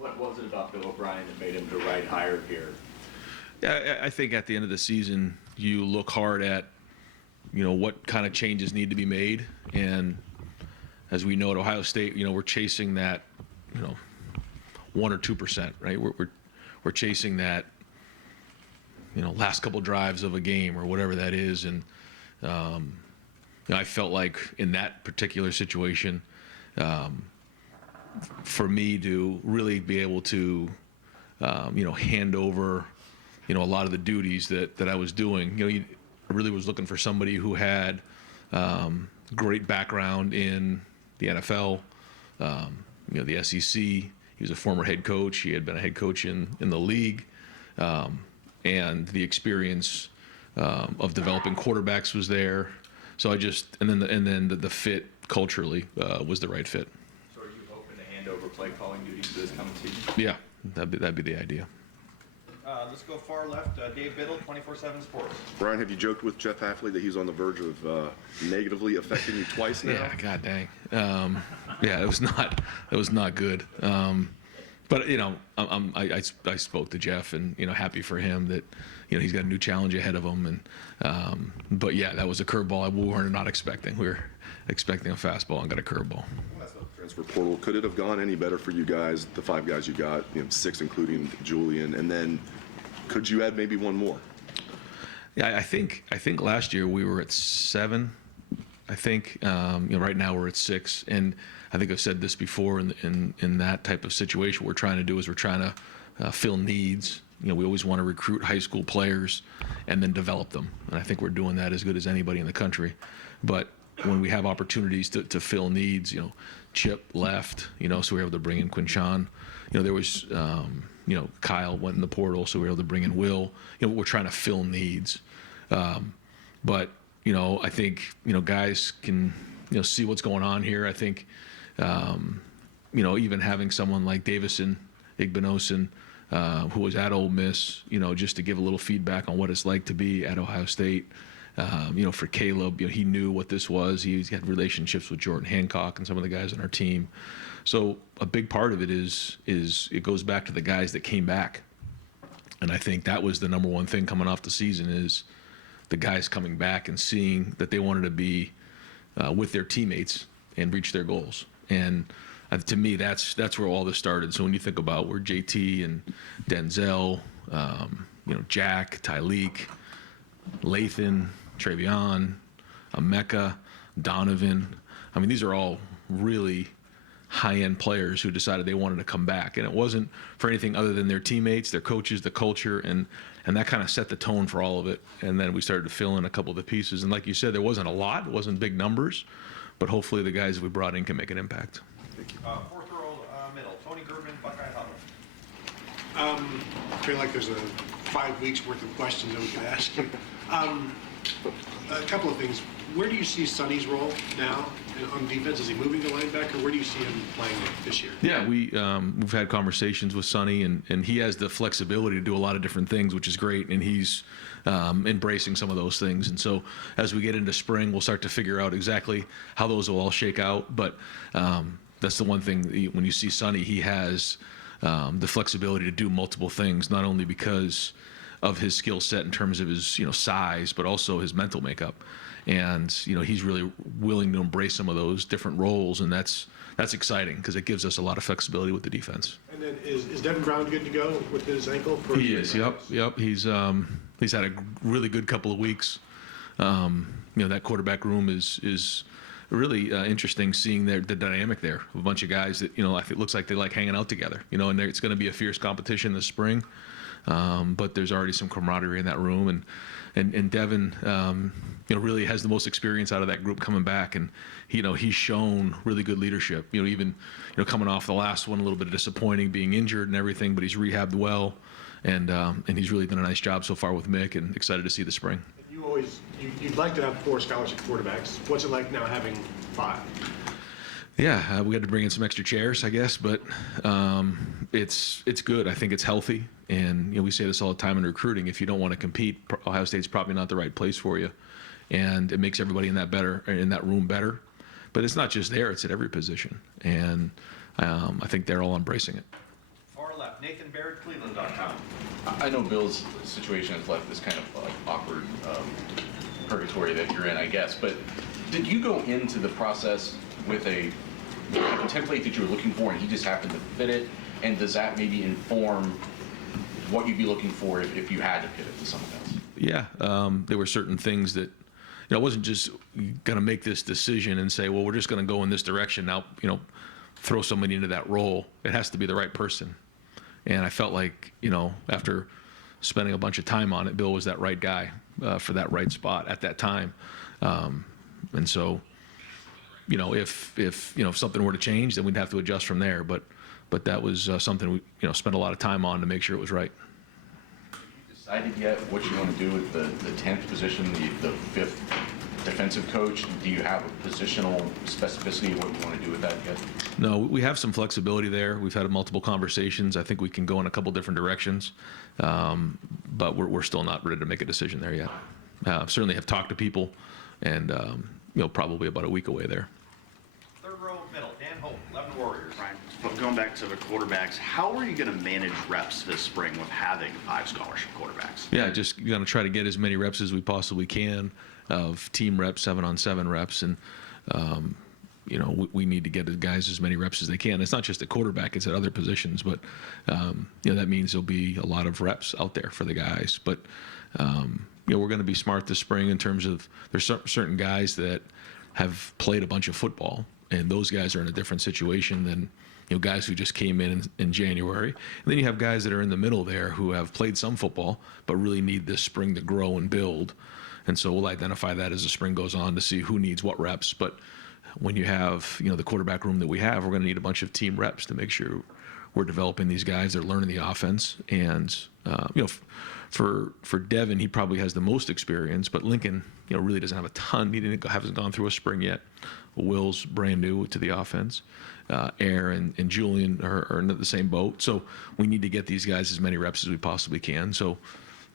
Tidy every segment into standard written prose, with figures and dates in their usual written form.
What was it about Bill O'Brien that made him the right hire here? Yeah, I think at the end of the season, you look hard at, what kind of changes need to be made. And as we know at Ohio State, we're chasing that, 1 or 2%, right? We're chasing that, last couple drives of a game or whatever that is. And I felt like in that particular situation, for me to really be able to, hand over, a lot of the duties that I was doing, I really was looking for somebody who had great background in the NFL, the SEC. He was a former head coach. He had been a head coach in the league, and the experience of developing quarterbacks was there. So and then the fit culturally was the right fit. So are you hoping to hand over play calling duties to this coming season? Yeah, that'd be the idea. Let's go far left. Dave Biddle, 24/7 Sports. Brian, have you joked with Jeff Hafley that he's on the verge of negatively affecting you twice now? Yeah, god dang. Yeah, it was not good. But I spoke to Jeff, and happy for him that he's got a new challenge ahead of him. And but yeah, that was a curveball we were not expecting. We were expecting a fastball and got a curveball. Transfer portal, could it have gone any better for you guys? The 5 guys you got, 6 including Julian, and then could you add maybe one more? Yeah, I think last year we were at 7. I think right now we're at 6, and I think I've said this before. In that type of situation, what we're trying to fill needs. We always want to recruit high school players and then develop them, and I think we're doing that as good as anybody in the country. But when we have opportunities to fill needs, Chip left, so we were able to bring in Quinshawn. There was, Kyle went in the portal, so we were able to bring in Will. We're trying to fill needs. But, I think, guys can, see what's going on here. I think, even having someone like Davison Igbinosun, who was at Ole Miss, just to give a little feedback on what it's like to be at Ohio State. For Caleb, he knew what this was. He had relationships with Jordan Hancock and some of the guys on our team. So a big part of it is it goes back to the guys that came back. And I think that was the number one thing coming off the season is the guys coming back and seeing that they wanted to be with their teammates and reach their goals. And to me, that's where all this started. So when you think about where JT and Denzel, Jack, Tyleek, Lathan, Travion, Emeka, Donovan. I mean, these are all really high-end players who decided they wanted to come back. And it wasn't for anything other than their teammates, their coaches, the culture, and that kind of set the tone for all of it. And then we started to fill in a couple of the pieces. And like you said, there wasn't a lot. It wasn't big numbers. But hopefully the guys we brought in can make an impact. Thank you. Fourth row middle, Tony Gervin, Buckeye Huddle. I feel like there's 5 weeks worth of questions that we could ask you. A couple of things. Where do you see Sonny's role now on defense? Is he moving to linebacker? Where do you see him playing this year? Yeah, we've had conversations with Sonny, and he has the flexibility to do a lot of different things, which is great, and he's embracing some of those things. And so as we get into spring, we'll start to figure out exactly how those will all shake out. But that's the one thing, when you see Sonny, he has the flexibility to do multiple things, not only because of his skill set in terms of his size, but also his mental makeup. And he's really willing to embrace some of those different roles, and that's exciting because it gives us a lot of flexibility with the defense. And then is Devin Brown good to go with his ankle? He is. Yep. He's had a really good couple of weeks. That quarterback room is really interesting, seeing the dynamic there of a bunch of guys that I think looks like they like hanging out together. And it's going to be a fierce competition this spring. But there's already some camaraderie in that room, and Devin, really has the most experience out of that group coming back, and he's shown really good leadership. Even coming off the last one, a little bit disappointing, being injured and everything, but he's rehabbed well, and he's really done a nice job so far with Mick, and excited to see the spring. You'd like to have 4 scholarship quarterbacks. What's it like now having 5? Yeah, we had to bring in some extra chairs, I guess, but it's good. I think it's healthy, and we say this all the time in recruiting. If you don't want to compete, Ohio State's probably not the right place for you, and it makes everybody in that room better. But it's not just there; it's at every position, and I think they're all embracing it. Nathan Barrett, Cleveland.com. I know Bill's situation has left this kind of like awkward purgatory that you're in, I guess. But did you go into the process with a template that you were looking for, and he just happened to fit it? And does that maybe inform what you'd be looking for if you had to pivot to something else? Yeah, there were certain things that, it wasn't just going to make this decision and say, well, we're just going to go in this direction now, throw somebody into that role. It has to be the right person. And I felt like, after spending a bunch of time on it, Bill was that right guy for that right spot at that time. And so, if something were to change, then we'd have to adjust from there. But that was something we, spent a lot of time on to make sure it was right. Decided yet what you want to do with the 10th position, the 5th defensive coach? Do you have a positional specificity of what you want to do with that yet? No, we have some flexibility there. We've had multiple conversations. I think we can go in a couple different directions, but we're still not ready to make a decision there yet. Certainly have talked to people, and probably about a week away there. Third row middle, Dan Hope, 11 Warriors. Ryan, but going back to the quarterbacks, how are you going to manage reps this spring with having 5 scholarship quarterbacks? Yeah, just going to try to get as many reps as we possibly can of team reps, 7-on-7 reps, and we need to get the guys as many reps as they can. It's not just at quarterback; it's at other positions. But that means there'll be a lot of reps out there for the guys. But we're going to be smart this spring in terms of there's certain guys that have played a bunch of football, and those guys are in a different situation than guys who just came in January. And then you have guys that are in the middle there who have played some football but really need this spring to grow and build. And so we'll identify that as the spring goes on to see who needs what reps. But when you have the quarterback room that we have, we're going to need a bunch of team reps to make sure we're developing these guys. They're learning the offense. And for Devin, he probably has the most experience, but Lincoln really doesn't have a ton. He hasn't gone through a spring yet. Will's brand new to the offense. Aaron and Julian are in the same boat. So we need to get these guys as many reps as we possibly can. So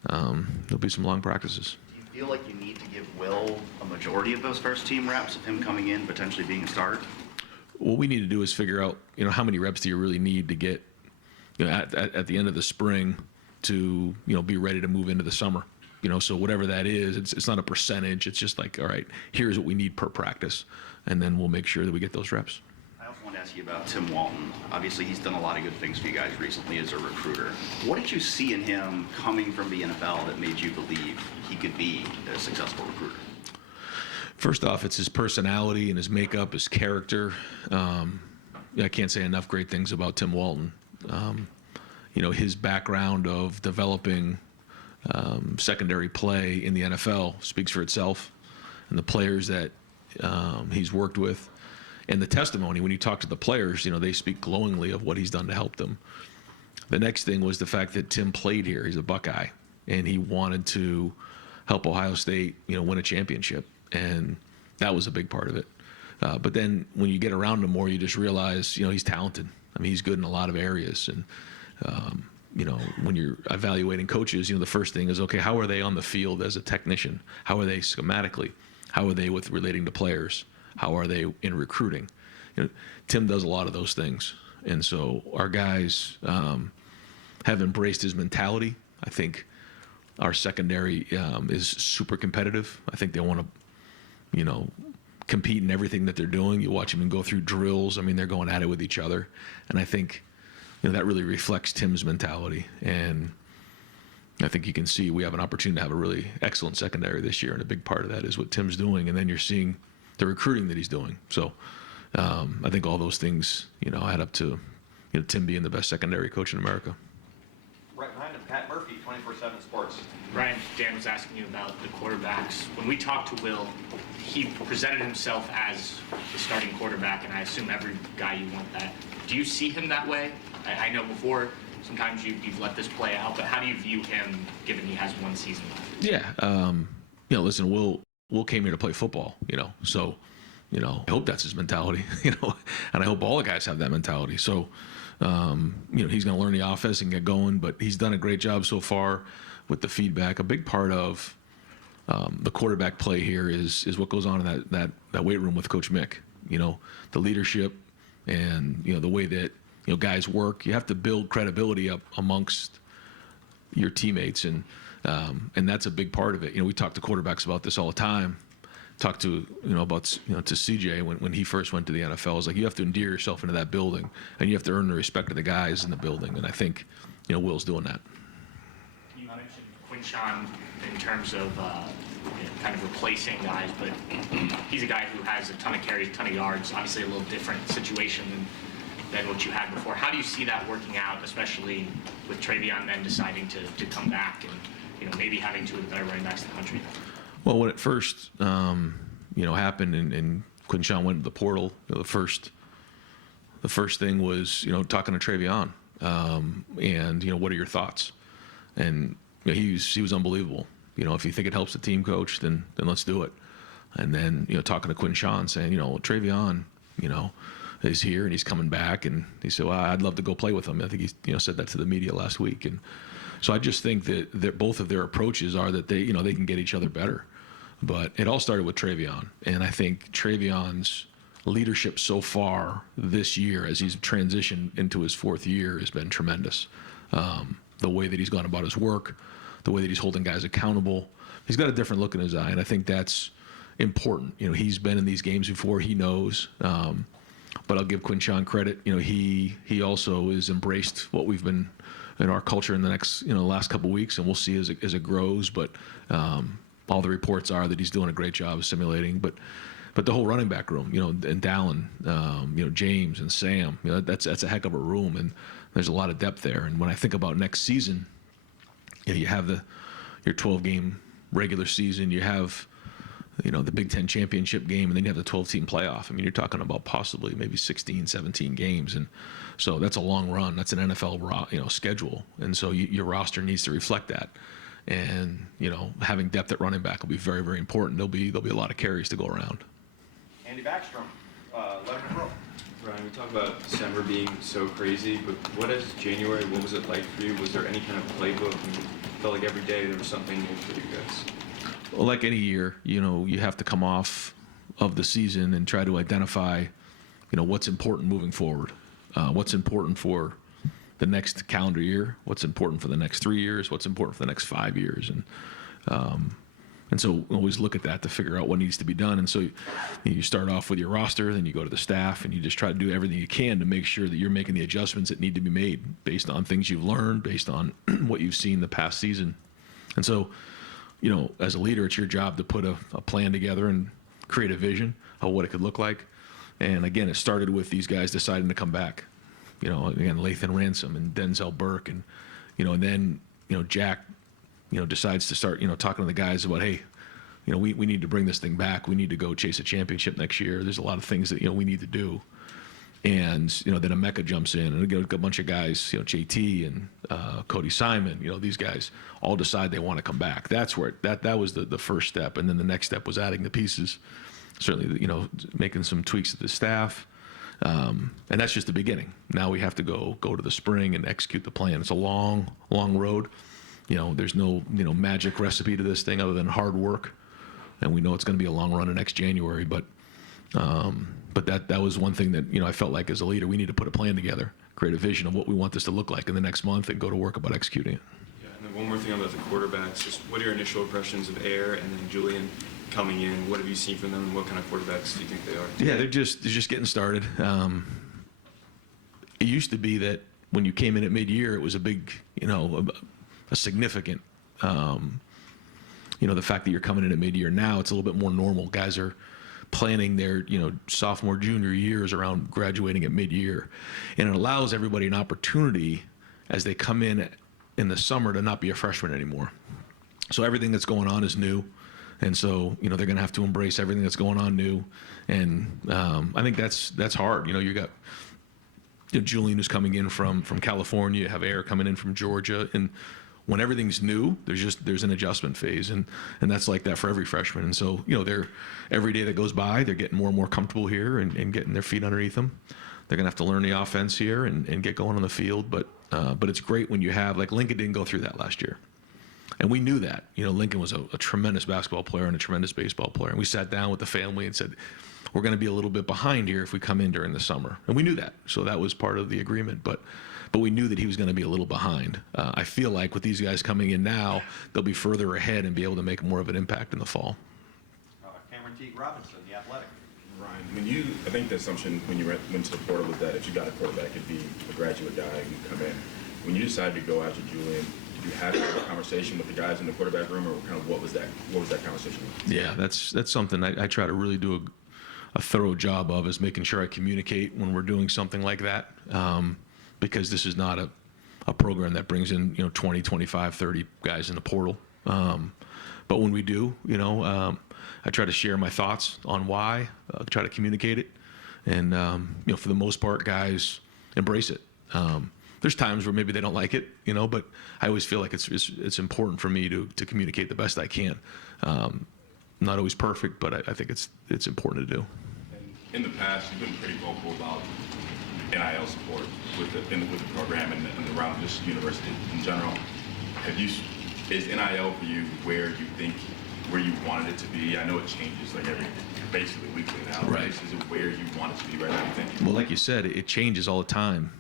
there'll be some long practices. Do you feel like you need to give Will a majority of those first team reps of him coming in, potentially being a starter? What we need to do is figure out, how many reps do you really need to get, at the end of the spring to, be ready to move into the summer. So whatever that is, it's not a percentage. It's just like, all right, here's what we need per practice, and then we'll make sure that we get those reps. I also want to ask you about Tim Walton. Obviously, he's done a lot of good things for you guys recently as a recruiter. What did you see in him coming from the NFL that made you believe he could be a successful recruiter? First off, it's his personality and his makeup, his character. I can't say enough great things about Tim Walton. His background of developing secondary play in the NFL speaks for itself, and the players that he's worked with, and the testimony when you talk to the players, they speak glowingly of what he's done to help them. The next thing was the fact that Tim played here. He's a Buckeye, and he wanted to help Ohio State, win a championship, and that was a big part of it. But then when you get around him more, you just realize, he's talented. I mean, he's good in a lot of areas, and when you're evaluating coaches, the first thing is, okay, how are they on the field as a technician? How are they schematically? How are they with relating to players? How are they in recruiting? Tim does a lot of those things. And so our guys have embraced his mentality. I think our secondary is super competitive. I think they want to, compete in everything that they're doing. You watch them go through drills. I mean, they're going at it with each other. And I think that really reflects Tim's mentality. And I think you can see we have an opportunity to have a really excellent secondary this year, and a big part of that is what Tim's doing. And then you're seeing the recruiting that he's doing. So I think all those things, add up to Tim being the best secondary coach in America. Right behind him, Pat Murphy, 24/7 Sports. Ryan, Dan was asking you about the quarterbacks. When we talked to Will, he presented himself as the starting quarterback, and I assume every guy you want that. Do you see him that way? I know before, sometimes you've let this play out, but how do you view him, given he has one season left? Yeah, listen, Will came here to play football, so, I hope that's his mentality, and I hope all the guys have that mentality. So, he's going to learn the offense and get going, but he's done a great job so far with the feedback. A big part of the quarterback play here is what goes on in that weight room with Coach Mick. The leadership and the way that guys work. You have to build credibility up amongst your teammates, and that's a big part of it. We talk to quarterbacks about this all the time. Talk to to CJ when he first went to the NFL. It's like you have to endear yourself into that building, and you have to earn the respect of the guys in the building. And I think Will's doing that. You mentioned Quinshawn in terms of kind of replacing guys, but he's a guy who has a ton of carries, a ton of yards. Obviously, a little different situation than what you had before. How do you see that working out, especially with Travion then deciding to come back and maybe having two of the better running backs in the country? Well, when it first happened and Quinshawn went to the portal, the first thing was talking to Travion, and what are your thoughts? And he was unbelievable. If you think it helps the team coach, then let's do it. And then talking to Quinshawn, saying Travion is here and he's coming back, and he said, well, I'd love to go play with him. I think he said that to the media last week. And so I just think that both of their approaches are that they can get each other better. But it all started with Travion, and I think Travion's leadership so far this year, as he's transitioned into his fourth year, has been tremendous. The way that he's gone about his work, the way that he's holding guys accountable, he's got a different look in his eye, and I think that's important. He's been in these games before, he knows. But I'll give Quinshawn credit. He also has embraced what we've been in our culture in the next last couple of weeks, and we'll see as it grows. But all the reports are that he's doing a great job of simulating. But the whole running back room, and Dallin, James and Sam, that's a heck of a room, and there's a lot of depth there. And when I think about next season, you have your 12-game regular season, you have the Big Ten championship game, and then you have the 12-team playoff. I mean, you're talking about possibly maybe 16, 17 games, and so that's a long run. That's an NFL schedule, and so your roster needs to reflect that. And having depth at running back will be very, very important. There'll be a lot of carries to go around. Andy Backstrom, 11th row. Ryan, we talk about December being so crazy, but what is January? What was it like for you? Was there any kind of playbook? And it felt like every day there was something new for you guys. Well, like any year, you have to come off of the season and try to identify, what's important moving forward, what's important for the next calendar year, what's important for the next 3 years, what's important for the next 5 years, and so always look at that to figure out what needs to be done. And so you start off with your roster, then you go to the staff, and you just try to do everything you can to make sure that you're making the adjustments that need to be made based on things you've learned, based on what you've seen the past season. And so, as a leader, it's your job to put a plan together and create a vision of what it could look like. And again, it started with these guys deciding to come back. Again, Lathan Ransom and Denzel Burke, and and then Jack, decides to start talking to the guys about, hey, we need to bring this thing back. We need to go chase a championship next year. There's a lot of things that we need to do. And then Emeka jumps in, and a bunch of guys, JT and Cody Simon, these guys all decide they want to come back. That's where that was the first step, and then the next step was adding the pieces. Certainly, making some tweaks to the staff. And that's just the beginning. Now we have to go to the spring and execute the plan. It's a long, long road. There's no magic recipe to this thing other than hard work, and we know it's going to be a long run in next January. But that was one thing that I felt like as a leader we need to put a plan together, create a vision of what we want this to look like in the next month, and go to work about executing it. Yeah, and then one more thing about the quarterbacks. Just what are your initial impressions of Air and then Julian coming in? What have you seen from them, and what kind of quarterbacks do you think they are? Yeah, they're just getting started. It used to be that when you came in at mid-year, it was a big, a significant, the fact that you're coming in at mid-year. Now it's a little bit more normal. Guys are planning their, sophomore, junior years around graduating at mid-year, and it allows everybody an opportunity as they come in the summer to not be a freshman anymore. So everything that's going on is new. And so, they're going to have to embrace everything that's going on new. And I think that's hard. You got Julian who's coming in from California, you have Air coming in from Georgia. And when everything's new, there's an adjustment phase. And that's like that for every freshman. And so, they're every day that goes by, they're getting more and more comfortable here and getting their feet underneath them. They're going to have to learn the offense here and get going on the field. But it's great when you have, like Lincoln didn't go through that last year. And we knew that. Lincoln was a tremendous basketball player and a tremendous baseball player. And we sat down with the family and said, we're going to be a little bit behind here if we come in during the summer. And we knew that. So that was part of the agreement. But we knew that he was going to be a little behind. I feel like with these guys coming in now, they'll be further ahead and be able to make more of an impact in the fall. Cameron Teague Robinson, The Athletic. Ryan, I think the assumption when you went to the portal was that if you got a quarterback, it'd be a graduate guy who'd come in. When you decided to go after Julian, did you have a conversation with the guys in the quarterback room, or kind of what was that conversation like? Yeah, that's something I try to really do a thorough job of, is making sure I communicate when we're doing something like that, because this is not a program that brings in 20, 25, 30 guys in the portal. But when we do, I try to share my thoughts on why, try to communicate it, and for the most part, guys embrace it. There's times where maybe they don't like it, but I always feel like it's important for me to communicate the best I can. Not always perfect, but I think it's important to do. In the past, you've been pretty vocal about NIL support with the program and around this university in general. Is NIL for you where you wanted it to be? I know it changes like basically weekly now. Right. Is it where you want it to be right now, you think? Well, like you said, it changes all the time.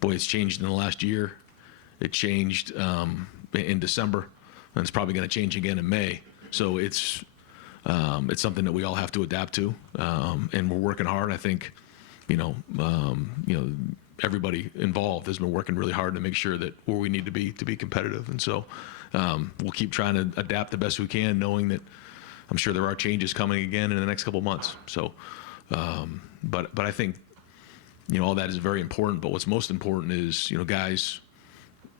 Boy, it's changed in the last year. It changed in December, and it's probably going to change again in May. So it's something that we all have to adapt to, and we're working hard. I think, everybody involved has been working really hard to make sure that where we need to be competitive. And so we'll keep trying to adapt the best we can, knowing that I'm sure there are changes coming again in the next couple of months. So, but I think, all that is very important. But what's most important is, guys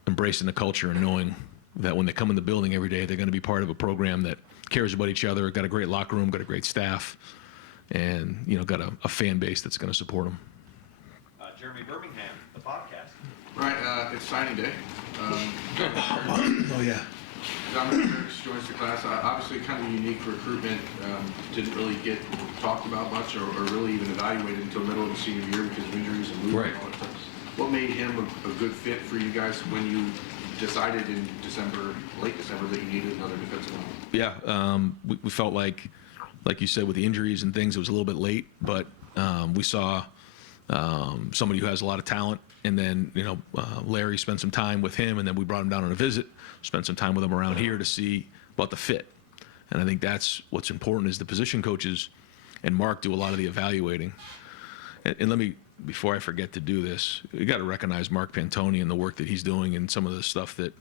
embracing the culture and knowing that when they come in the building every day, they're going to be part of a program that cares about each other, got a great locker room, got a great staff, and, got a fan base that's going to support them. Jeremy Birmingham, The Podcast. Right, it's signing day. Oh, yeah. Dominic Harris joins the class. Obviously, kind of unique recruitment. Didn't really get talked about much or really even evaluated until the middle of the senior year because of injuries and movement. Right. And all that stuff. What made him a good fit for you guys when you decided in late December, that you needed another defensive line? Yeah, we felt like you said, with the injuries and things, it was a little bit late, but we saw somebody who has a lot of talent. And then, Larry spent some time with him, and then we brought him down on a visit, spent some time with him around here to see about the fit. And I think that's what's important, is the position coaches and Mark do a lot of the evaluating. And let me, before I forget to do this, you got to recognize Mark Pantoni and the work that he's doing and some of the stuff that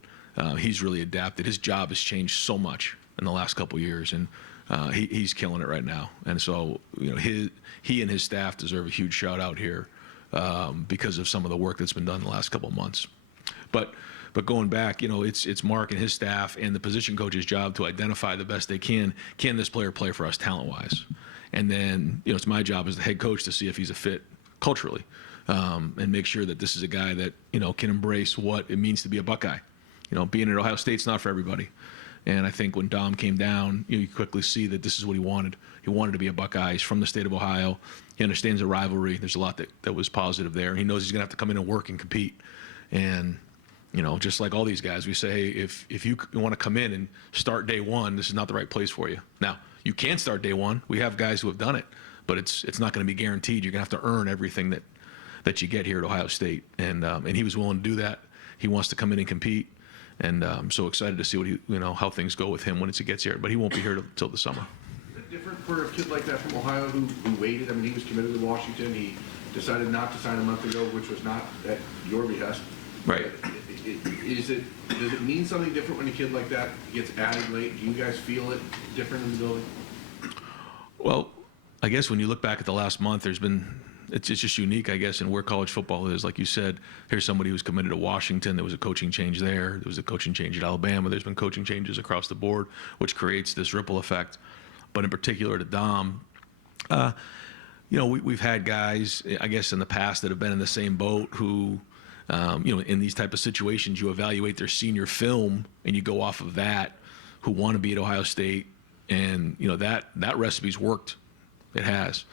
he's really adapted. His job has changed so much in the last couple of years, and he's killing it right now. And so, he and his staff deserve a huge shout out here because of some of the work that's been done in the last couple of months. But going back, it's Mark and his staff and the position coach's job to identify the best they can. Can this player play for us talent-wise? And then, it's my job as the head coach to see if he's a fit culturally, and make sure that this is a guy that, can embrace what it means to be a Buckeye. Being at Ohio State's not for everybody. And I think when Dom came down, you quickly see that this is what he wanted. He wanted to be a Buckeye. He's from the state of Ohio. He understands the rivalry. There's a lot that was positive there. And he knows he's going to have to come in and work and compete. And, just like all these guys, we say, hey, if you want to come in and start day one, this is not the right place for you. Now, you can start day one. We have guys who have done it, but it's not going to be guaranteed. You're going to have to earn everything that you get here at Ohio State. And he was willing to do that. He wants to come in and compete. And I'm so excited to see what how things go with him once he gets here. But he won't be here till the summer. Is it different for a kid like that from Ohio who waited? I mean, he was committed to Washington. He decided not to sign a month ago, which was not at your behest. Right. Does it mean something different when a kid like that gets added late? Do you guys feel it different in the building? Well, I guess when you look back at the last month, it's just unique, I guess, in where college football is. Like you said, here's somebody who's committed to Washington. There was a coaching change there. There was a coaching change at Alabama. There's been coaching changes across the board, which creates this ripple effect. But in particular to Dom, we've had guys, I guess, in the past that have been in the same boat who, in these type of situations, you evaluate their senior film and you go off of that, who want to be at Ohio State. And, that recipe's worked. It has.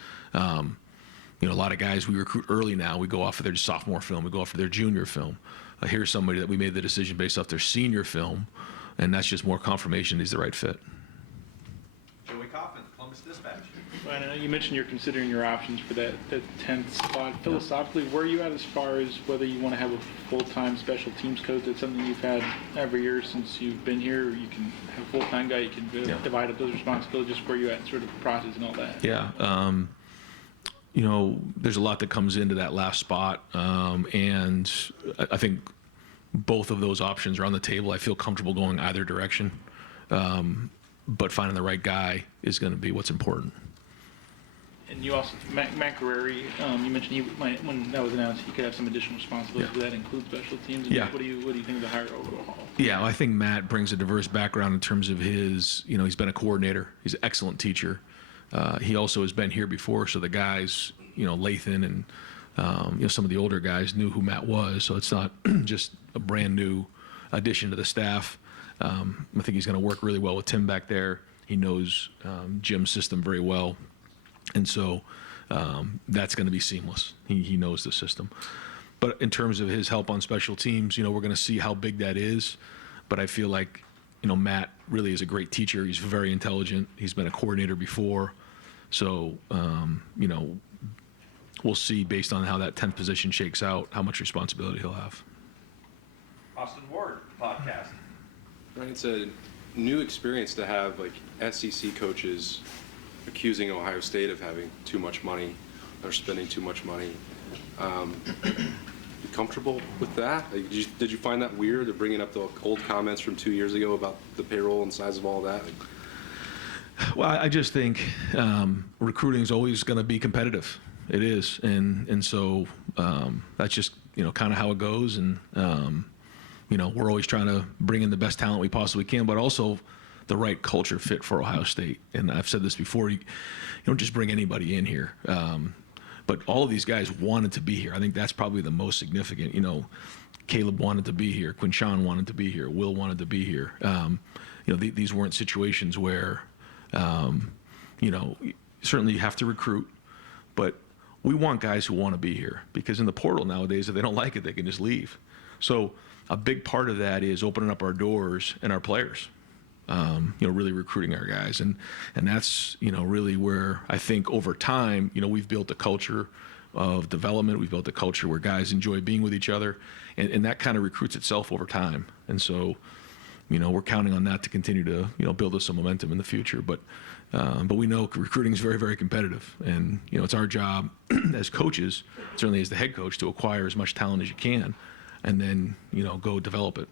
a lot of guys we recruit early now, we go off of their sophomore film, we go off of their junior film. Here's somebody that we made the decision based off their senior film, and that's just more confirmation he's the right fit. Joey Kaufman, Columbus Dispatch. Ryan, I know you mentioned you're considering your options for that 10th spot. Philosophically, where are you at as far as whether you want to have a full-time special teams coach? That's something you've had every year since you've been here. You can have a full-time guy. You can divide up those responsibilities. Just where you at, sort of process and all that. Yeah. There's a lot that comes into that last spot, and I think both of those options are on the table. I feel comfortable going either direction, but finding the right guy is going to be what's important. And you also, Matt Guerreri, you mentioned he might, when that was announced, he could have some additional responsibilities. Yeah. Does that include special teams? And Yeah. What do you think of the hire overall? Yeah, I think Matt brings a diverse background in terms of his, he's been a coordinator. He's an excellent teacher. He also has been here before, so the guys, Lathan and some of the older guys knew who Matt was. So it's not just a brand new addition to the staff. I think he's going to work really well with Tim back there. He knows Jim's system very well, and so that's going to be seamless. He knows the system. But in terms of his help on special teams, we're going to see how big that is. But I feel like, Matt really is a great teacher. He's very intelligent. He's been a coordinator before. So, we'll see based on how that 10th position shakes out, how much responsibility he'll have. Austin Ward, podcast. Right, it's a new experience to have SEC coaches accusing Ohio State of having too much money or spending too much money. You comfortable with that? Did you find that weird? They're bringing up the old comments from 2 years ago about the payroll and size of all that. Well, I just think recruiting is always going to be competitive. It is, and so that's just kind of how it goes. And we're always trying to bring in the best talent we possibly can, but also the right culture fit for Ohio State. And I've said this before: you don't just bring anybody in here. But all of these guys wanted to be here. I think that's probably the most significant. Caleb wanted to be here. Quinshawn wanted to be here. Will wanted to be here. These weren't situations where, certainly you have to recruit, but we want guys who want to be here, because in the portal nowadays, if they don't like it, they can just leave. So a big part of that is opening up our doors and our players. Really recruiting our guys. And that's, really where I think over time, we've built a culture of development. We've built a culture where guys enjoy being with each other, and that kind of recruits itself over time. And so, we're counting on that to continue to, build us some momentum in the future. But we know recruiting is very, very competitive. And, it's our job as coaches, certainly as the head coach, to acquire as much talent as you can and then, go develop it.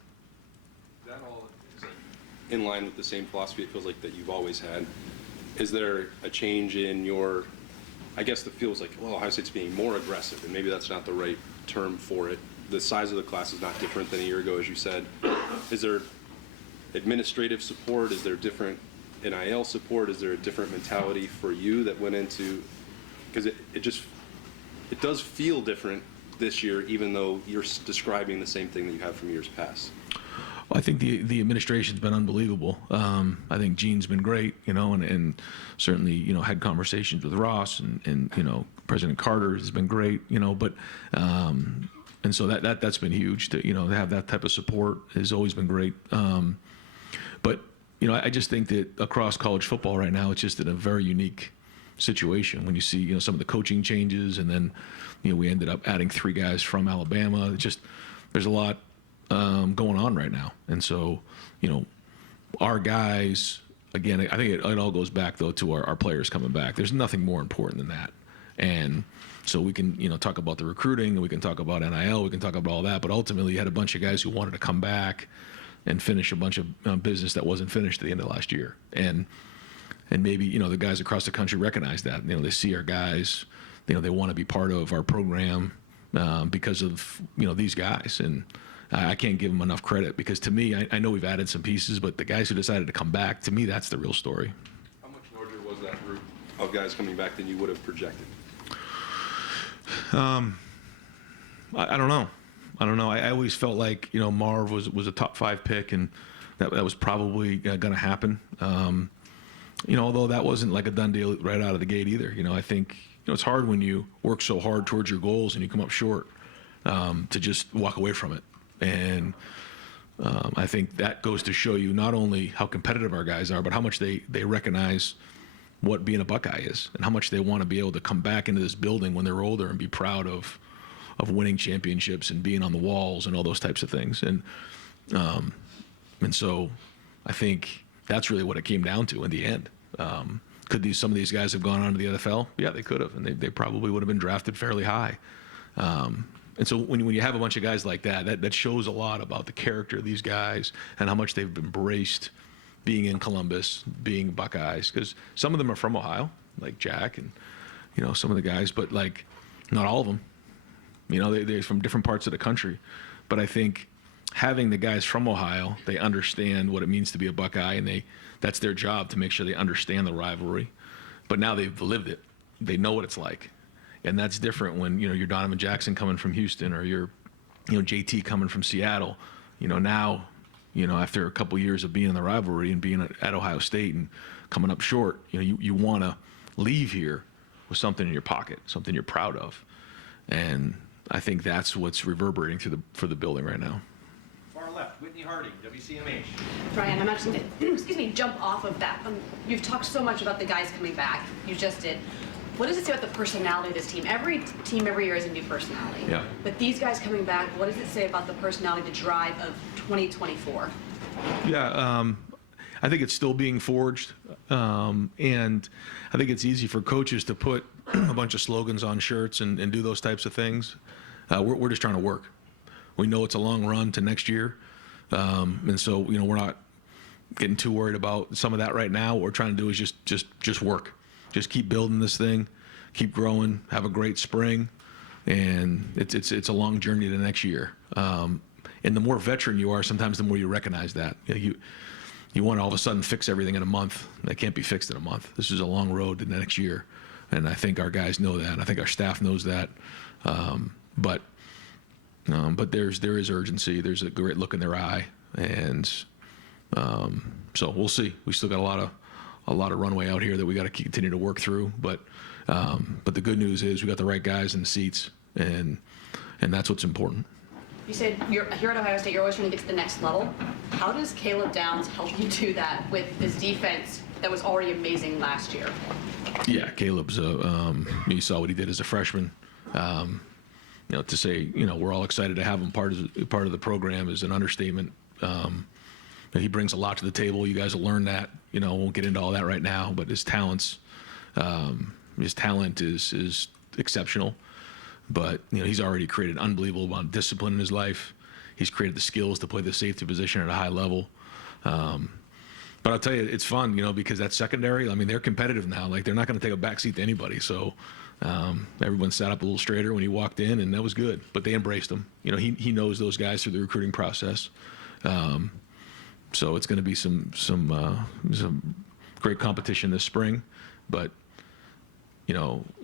In line with the same philosophy it feels like that you've always had. Is there a change in your, I guess it feels like, Ohio State's being more aggressive, and maybe that's not the right term for it. The size of the class is not different than a year ago, as you said. Is there administrative support? Is there different NIL support? Is there a different mentality for you that went into, because it does feel different this year, even though you're describing the same thing that you have from years past. Well, I think the administration's been unbelievable. I think Gene's been great, and certainly, had conversations with Ross and President Carter has been great, but and so that's been huge to have that type of support has always been great. But I just think that across college football right now, it's just in a very unique situation when you see some of the coaching changes, and then we ended up adding 3 guys from Alabama. It's just there's a lot going on right now. And so, our guys, again, I think it all goes back, though, to our players coming back. There's nothing more important than that. And so we can, talk about the recruiting, and we can talk about NIL, we can talk about all that, but ultimately you had a bunch of guys who wanted to come back and finish a bunch of business that wasn't finished at the end of last year. And maybe, the guys across the country recognize that. They see our guys, they want to be part of our program because of, these guys. And I can't give them enough credit, because to me, I know we've added some pieces, but the guys who decided to come back, to me, that's the real story. How much larger was that group of guys coming back than you would have projected? I don't know. I always felt like, Marv was a top 5 pick, and that was probably going to happen. Although that wasn't like a done deal right out of the gate either. I think, it's hard when you work so hard towards your goals and you come up short, to just walk away from it. And I think that goes to show you not only how competitive our guys are, but how much they recognize what being a Buckeye is and how much they want to be able to come back into this building when they're older and be proud of winning championships and being on the walls and all those types of things. And so I think that's really what it came down to in the end. Could some of these guys have gone on to the NFL? Yeah, they could have, and they probably would have been drafted fairly high. And so when you have a bunch of guys like that shows a lot about the character of these guys and how much they've embraced being in Columbus, being Buckeyes, because some of them are from Ohio, like Jack and, some of the guys, but like not all of them. They're from different parts of the country. But I think having the guys from Ohio, they understand what it means to be a Buckeye, and that's their job to make sure they understand the rivalry. But now they've lived it. They know what it's like. And that's different when, you're Donovan Jackson coming from Houston, or you're, JT coming from Seattle. Now, after a couple years of being in the rivalry and being at Ohio State and coming up short, you want to leave here with something in your pocket, something you're proud of. And I think that's what's reverberating for the building right now. Far left, Whitney Harding, WCMH. Brian, I'm actually going to, jump off of that. You've talked so much about the guys coming back. You just did. What does it say about the personality of this team? Every team every year is a new personality. Yeah. But these guys coming back, what does it say about the personality, the drive of 2024? Yeah, I think it's still being forged. And I think it's easy for coaches to put a bunch of slogans on shirts and do those types of things. We're just trying to work. We know it's a long run to next year. And so, we're not getting too worried about some of that right now. What we're trying to do is just work. Just keep building this thing, keep growing, have a great spring, and it's a long journey to next year. And the more veteran you are, sometimes the more you recognize that. You want to all of a sudden fix everything in a month. That can't be fixed in a month. This is a long road to next year, and I think our guys know that. I think our staff knows that. But there is urgency. There's a great look in their eye, and so we'll see. We still got a lot of runway out here that we got to continue to work through. But the good news is we got the right guys in the seats, and that's what's important. You said here at Ohio State, you're always trying to get to the next level. How does Caleb Downs help you do that with this defense that was already amazing last year? Yeah, Caleb's you saw what he did as a freshman. To say, we're all excited to have him part of the program is an understatement. He brings a lot to the table. You guys will learn that. Won't get into all that right now, but his talent is exceptional. But he's already created an unbelievable amount of discipline in his life. He's created the skills to play the safety position at a high level. But I'll tell you, it's fun, because that secondary, they're competitive now. Like, they're not going to take a backseat to anybody. So everyone sat up a little straighter when he walked in, and that was good. But they embraced him. He knows those guys through the recruiting process. So it's going to be some great competition this spring. But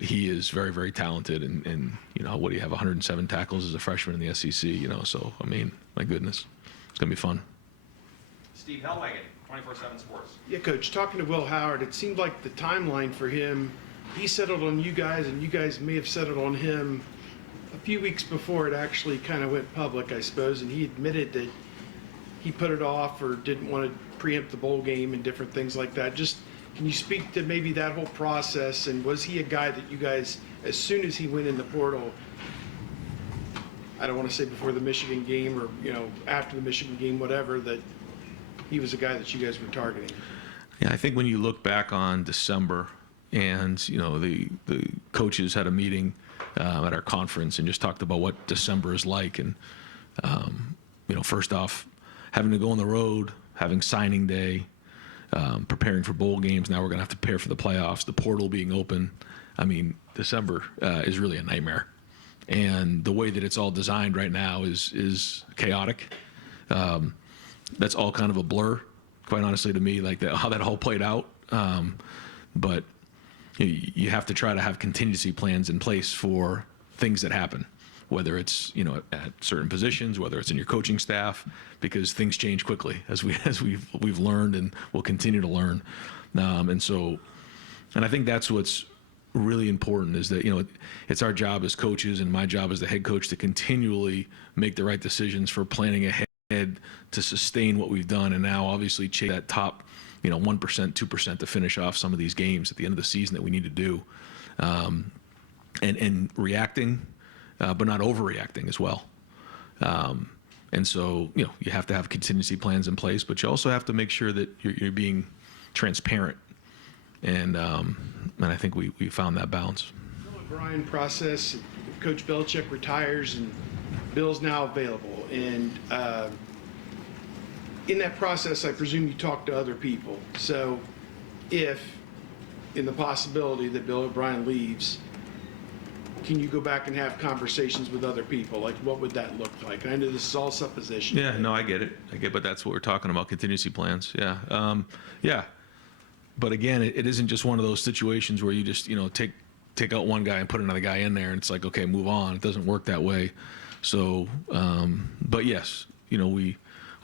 he is very, very talented, and what do you have, 107 tackles as a freshman in the SEC, so, my goodness, it's going to be fun. Steve Hellwagon, 24/7 Sports. Yeah, Coach, talking to Will Howard, it seemed like the timeline for him, he settled on you guys, and you guys may have settled on him a few weeks before it actually kind of went public, I suppose, and he admitted that he put it off or didn't want to preempt the bowl game and different things like that. Just, can you speak to maybe that whole process, and was he a guy that you guys, as soon as he went in the portal, I don't want to say before the Michigan game or, after the Michigan game, whatever, that he was a guy that you guys were targeting? Yeah, I think when you look back on December and, the coaches had a meeting at our conference and just talked about what December is like. And, first off, having to go on the road, having signing day, preparing for bowl games. Now we're going to have to prepare for the playoffs, the portal being open. December is really a nightmare. And the way that it's all designed right now is chaotic. That's all kind of a blur, quite honestly, to me, like how that all played out. But you have to try to have contingency plans in place for things that happen, whether it's at certain positions, whether it's in your coaching staff, because things change quickly as we've learned and will continue to learn. And I think that's what's really important is that, it's our job as coaches and my job as the head coach to continually make the right decisions for planning ahead to sustain what we've done. And now obviously chase that top, 1%, 2% to finish off some of these games at the end of the season that we need to do. And reacting, but not overreacting as well. And so, you have to have contingency plans in place, but you also have to make sure that you're being transparent. And I think we found that balance. Bill O'Brien process, Coach Belichick retires and Bill's now available. And in that process, I presume you talk to other people. So if, in the possibility that Bill O'Brien leaves, can you go back and have conversations with other people? Like, what would that look like? I know this is all supposition. Yeah, no, I get it. But that's what we're talking about, contingency plans. Yeah. Yeah. But again, it isn't just one of those situations where you just, take out one guy and put another guy in there and it's like, okay, move on. It doesn't work that way. So, but yes, we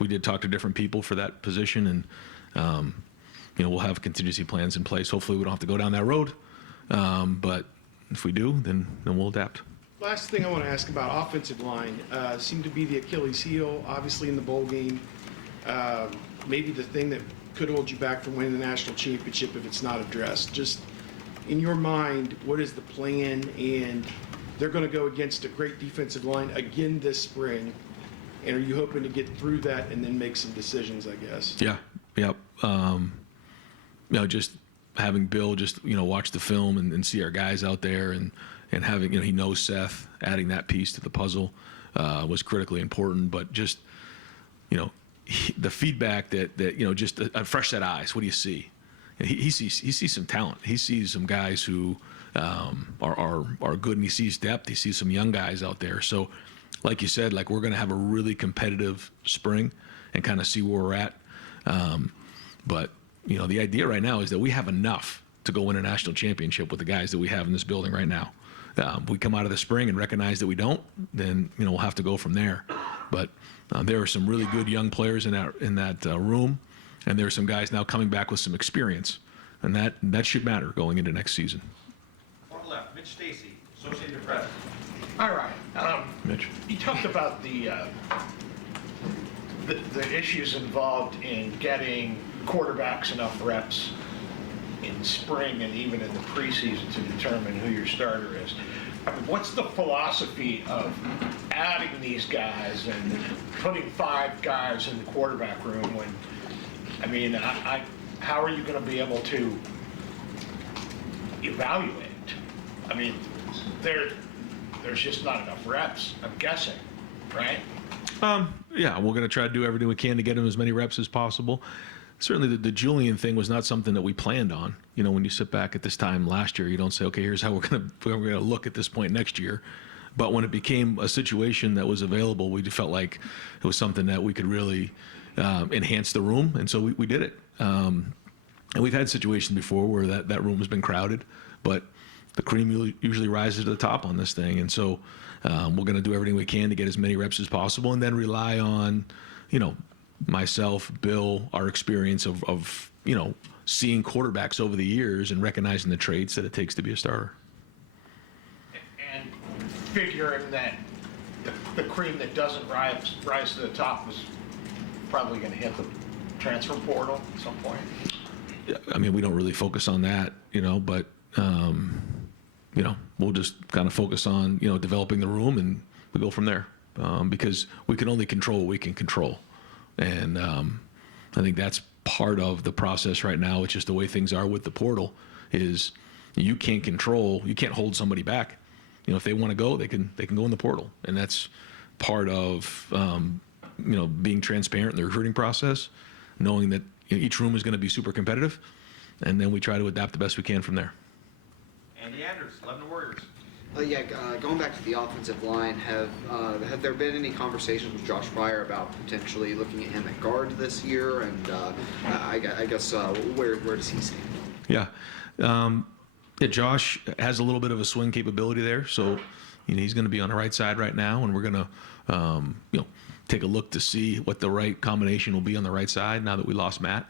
did talk to different people for that position, and, we'll have contingency plans in place. Hopefully we don't have to go down that road. But if we do, then we'll adapt. Last thing I want to ask about offensive line seemed to be the Achilles heel, obviously in the bowl game. Maybe the thing that could hold you back from winning the national championship if it's not addressed. Just in your mind, what is the plan? And they're going to go against a great defensive line again this spring. And are you hoping to get through that and then make some decisions, I guess? Yeah. Yep. Just having Bill just, watch the film and see our guys out there and having, he knows Seth, adding that piece to the puzzle was critically important. But just, the feedback that just a fresh set of eyes. What do you see? And he sees some talent. He sees some guys who are good, and he sees depth. He sees some young guys out there. So, like you said, we're going to have a really competitive spring and kind of see where we're at. But the idea right now is that we have enough to go win a national championship with the guys that we have in this building right now. If we come out of the spring and recognize that we don't, then we'll have to go from there. But there are some really good young players in that room, and there are some guys now coming back with some experience, and that should matter going into next season. Far left, Mitch Stacy, Associated Press. All right. Mitch. You talked about the issues involved in getting quarterbacks enough reps in spring and even in the preseason to determine who your starter is. I mean, what's the philosophy of adding these guys and putting 5 guys in the quarterback room when, how are you going to be able to evaluate? I mean, there's just not enough reps, I'm guessing, right? Yeah, we're going to try to do everything we can to get him as many reps as possible. Certainly the Julian thing was not something that we planned on. When you sit back at this time last year, you don't say, okay, here's how we're going to look at this point next year. But when it became a situation that was available, we felt like it was something that we could really enhance the room, and so we did it. And we've had situations before where that room has been crowded, but the cream usually rises to the top on this thing. And so we're going to do everything we can to get as many reps as possible, and then rely on, myself, Bill, our experience of seeing quarterbacks over the years and recognizing the traits that it takes to be a starter. And figuring that the cream that doesn't rise to the top is probably going to hit the transfer portal at some point. Yeah, we don't really focus on that, but we'll just kind of focus on developing the room, and we go from there, because we can only control what we can control. And I think that's part of the process right now. It's just the way things are with the portal is you can't hold somebody back. If they want to go, they can go in the portal. And that's part of, being transparent in the recruiting process, knowing that each room is going to be super competitive. And then we try to adapt the best we can from there. Andy Anders, Lebanon Warriors. Going back to the offensive line, have there been any conversations with Josh Pryor about potentially looking at him at guard this year? And I guess where does he stand? Yeah. Josh has a little bit of a swing capability there, so he's going to be on the right side right now, and we're going to take a look to see what the right combination will be on the right side now that we lost Matt.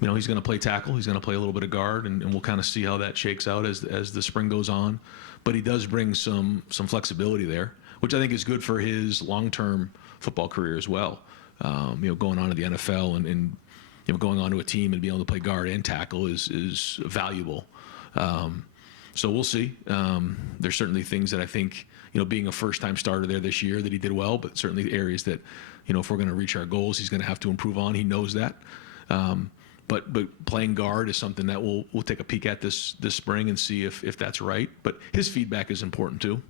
he's going to play tackle. He's going to play a little bit of guard, and we'll kind of see how that shakes out as the spring goes on. But he does bring some flexibility there, which I think is good for his long-term football career as well. Going on to the NFL and going on to a team and being able to play guard and tackle is valuable. So we'll see. There's certainly things that I think, being a first-time starter there this year that he did well, but certainly areas that, if we're going to reach our goals, he's going to have to improve on. He knows that. But playing guard is something that we'll take a peek at this spring and see if that's right. But his feedback is important too.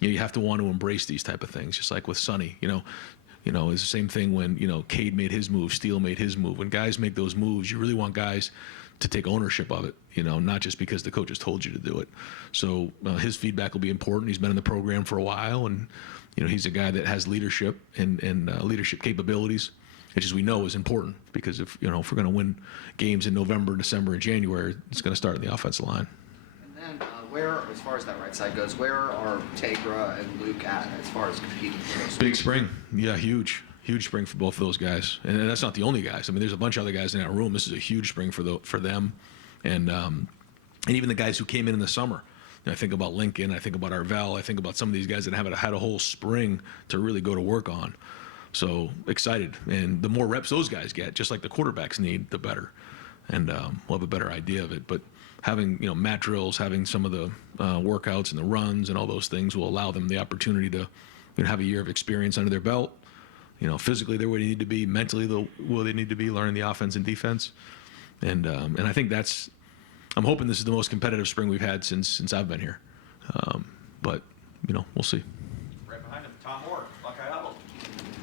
You have to want to embrace these type of things, just like with Sonny. It's the same thing when Cade made his move, Steele made his move. When guys make those moves, you really want guys to take ownership of it. Not just because the coaches told you to do it. So his feedback will be important. He's been in the program for a while, and he's a guy that has leadership and leadership capabilities, which, as we know, is important because if we're going to win games in November, December, and January, it's going to start in the offensive line. And then where, as far as that right side goes, where are Tegra and Luke at as far as competing for those? Big spring, yeah, huge spring for both of those guys, and that's not the only guys. I mean, there's a bunch of other guys in that room. This is a huge spring for them, and even the guys who came in the summer. I think about Lincoln, I think about Arvell, I think about some of these guys that haven't had a whole spring to really go to work on. So excited, and the more reps those guys get, just like the quarterbacks need, the better, and we'll have a better idea of it. But having mat drills, having some of the workouts and the runs and all those things will allow them the opportunity to have a year of experience under their belt. Physically they're where they need to be, mentally where they need to be, learning the offense and defense, and I think I'm hoping this is the most competitive spring we've had since I've been here, but we'll see. Right behind him, Tom Moore, Buckeye Huddle.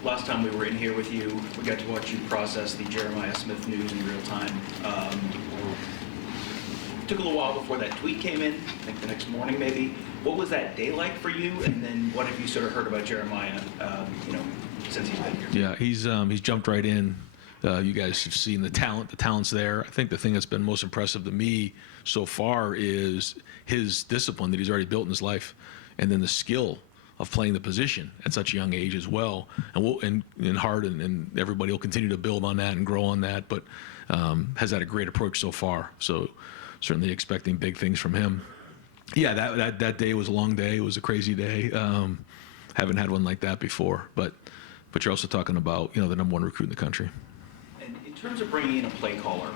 Last time we were in here with you, we got to watch you process the Jeremiah Smith news in real time. Took a little while before that tweet came in, I think the next morning maybe. What was that day like for you? And then what have you sort of heard about Jeremiah, since he's been here? Yeah, he's jumped right in. You guys have seen the talent's there. I think the thing that's been most impressive to me so far is his discipline that he's already built in his life, and then the skill of playing the position at such a young age as well. And and everybody will continue to build on that and grow on that, but has had a great approach so far. So certainly expecting big things from him. Yeah, that day was a long day. It was a crazy day. Haven't had one like that before, but you're also talking about the number one recruit in the country. And in terms of bringing in a play caller,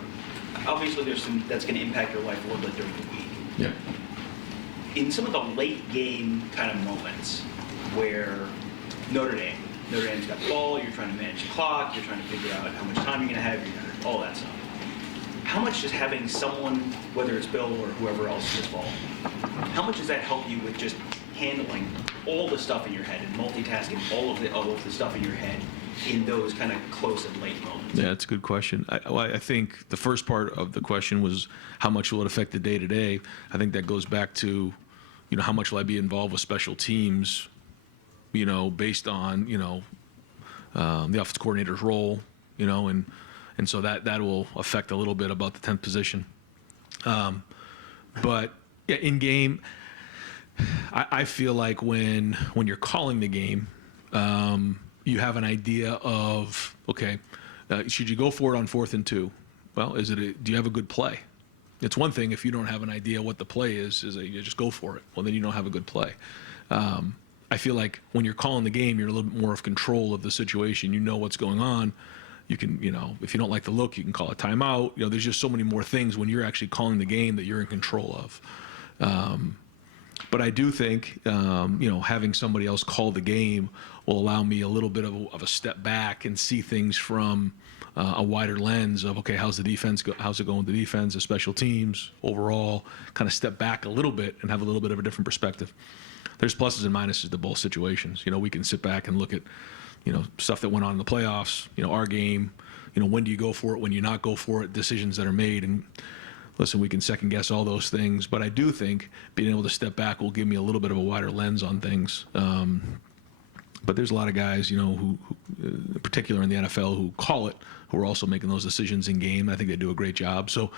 obviously there's that's going to impact your life a little bit during the week. Yeah. In some of the late game kind of moments where Notre Dame's got the ball, you're trying to manage the clock, you're trying to figure out how much time you're going to have, all that stuff. How much does having someone, whether it's Bill or whoever else is involved, how much does that help you with just handling all the stuff in your head and multitasking all of the stuff in your head in those kind of close and late moments? Yeah, that's a good question. I think the first part of the question was how much will it affect the day-to-day. I think that goes back to, how much will I be involved with special teams, based on, the offensive coordinator's role, and so that will affect a little bit about the 10th position. But yeah, in game, I feel like when you're calling the game, you have an idea of, okay, should you go for it on 4th and 2? Well, do you have a good play? It's one thing if you don't have an idea what the play is you just go for it. Well, then you don't have a good play. I feel like when you're calling the game, you're a little bit more of control of the situation. You know what's going on. You can, if you don't like the look, you can call a timeout. There's just so many more things when you're actually calling the game that you're in control of. But I do think, having somebody else call the game will allow me a little bit of a step back and see things from a wider lens of, okay, how's the defense how's it going with the defense, the special teams, overall, kind of step back a little bit and have a little bit of a different perspective. There's pluses and minuses to both situations. We can sit back and look at, stuff that went on in the playoffs, our game, when do you go for it, when you not go for it, decisions that are made. And listen, we can second guess all those things, but I do think being able to step back will give me a little bit of a wider lens on things. But there's a lot of guys, who in particular in the NFL, who call it, who are also making those decisions in game. I think they do a great job. So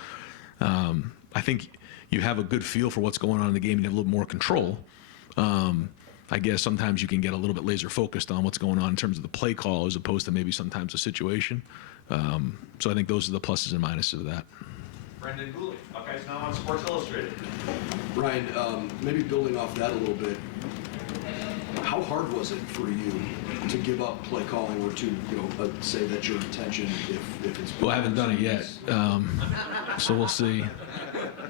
I think you have a good feel for what's going on in the game. You have a little more control. I guess sometimes you can get a little bit laser focused on what's going on in terms of the play call as opposed to maybe sometimes the situation. So I think those are the pluses and minuses of that. Brendan Gooley, Buckeyes Now on Sports Illustrated. Ryan, maybe building off that a little bit, how hard was it for you to give up play calling or to, say that's your intention if it's... Well, I haven't done it yet, so we'll see.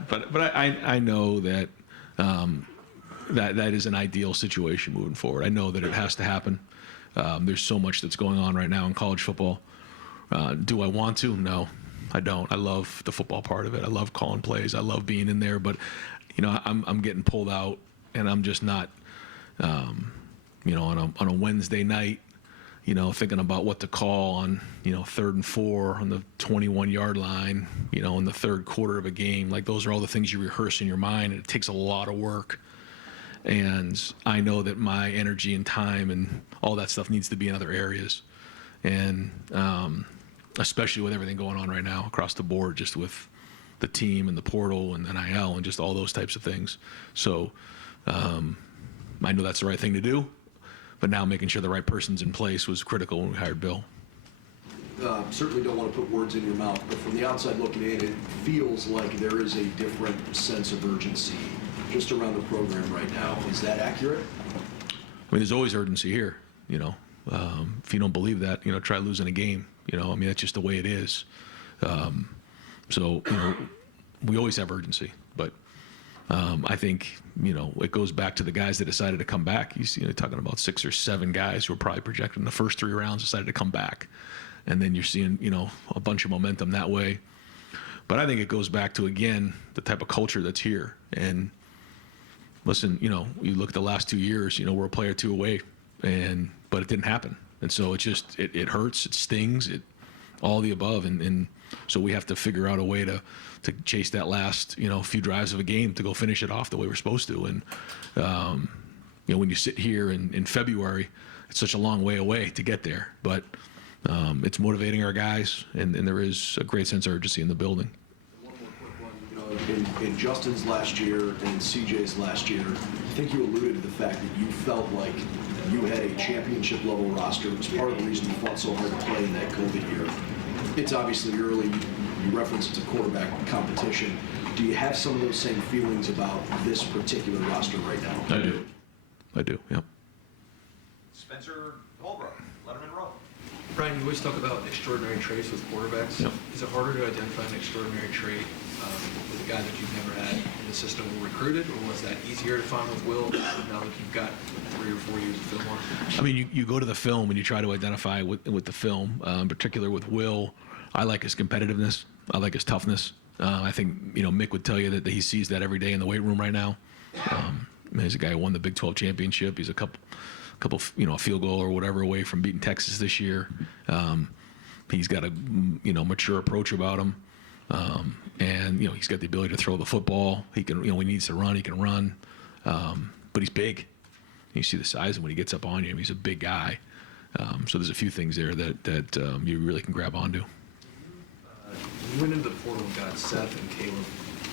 But I know that that is an ideal situation moving forward. I know that it has to happen. There's so much that's going on right now in college football. Do I want to? No, I don't. I love the football part of it. I love calling plays. I love being in there. But, I'm getting pulled out, and I'm just not, on a Wednesday night, thinking about what to call on, 3rd and 4 on the 21-yard line, in the third quarter of a game. Like, those are all the things you rehearse in your mind, and it takes a lot of work. And I know that my energy and time and all that stuff needs to be in other areas. And especially with everything going on right now across the board, just with the team and the portal and NIL and just all those types of things. So I know that's the right thing to do, but now making sure the right person's in place was critical when we hired Bill. Certainly don't want to put words in your mouth, but from the outside looking in, it feels like there is a different sense of urgency just around the program right now. Is that accurate? I mean, there's always urgency here, if you don't believe that, try losing a game, that's just the way it is. So, we always have urgency, but I think, it goes back to the guys that decided to come back. You're talking about 6 or 7 guys who were probably projected in the first 3 rounds decided to come back. And then you're seeing, a bunch of momentum that way. But I think it goes back to, again, the type of culture that's here. And listen, you look at the last 2 years, we're a player or 2 away, but it didn't happen. And so it hurts, it stings, all the above. And so we have to figure out a way to chase that last, few drives of a game to go finish it off the way we're supposed to. And, when you sit here in February, it's such a long way away to get there. But it's motivating our guys, and there is a great sense of urgency in the building. One more quick one. In Justin's last year and CJ's last year, I think you alluded to the fact that you felt like you had a championship level roster. It was part of the reason you fought so hard to play in that COVID year. It's obviously early. You referenced it's a quarterback competition. Do you have some of those same feelings about this particular roster right now? I do, yep. Spencer Holbrook, Letterman Row. Brian, you always talk about extraordinary traits with quarterbacks. Yep. Is it harder to identify an extraordinary trait with a guy that you've never had in the system or recruited, or was that easier to find with Will now that you've got 3 or 4 years of film on? I mean, you go to the film and you try to identify with the film, in particular with Will. I like his competitiveness. I like his toughness. I think, Mick would tell you that he sees that every day in the weight room right now. He's a guy who won the Big 12 championship. He's a couple, a field goal or whatever away from beating Texas this year. He's got a, mature approach about him. And, he's got the ability to throw the football. He can, when he needs to run, he can run. But he's big. You see the size, and when he gets up on you, he's a big guy. So there's a few things there that you really can grab onto. You went into the portal and got Seth and Caleb.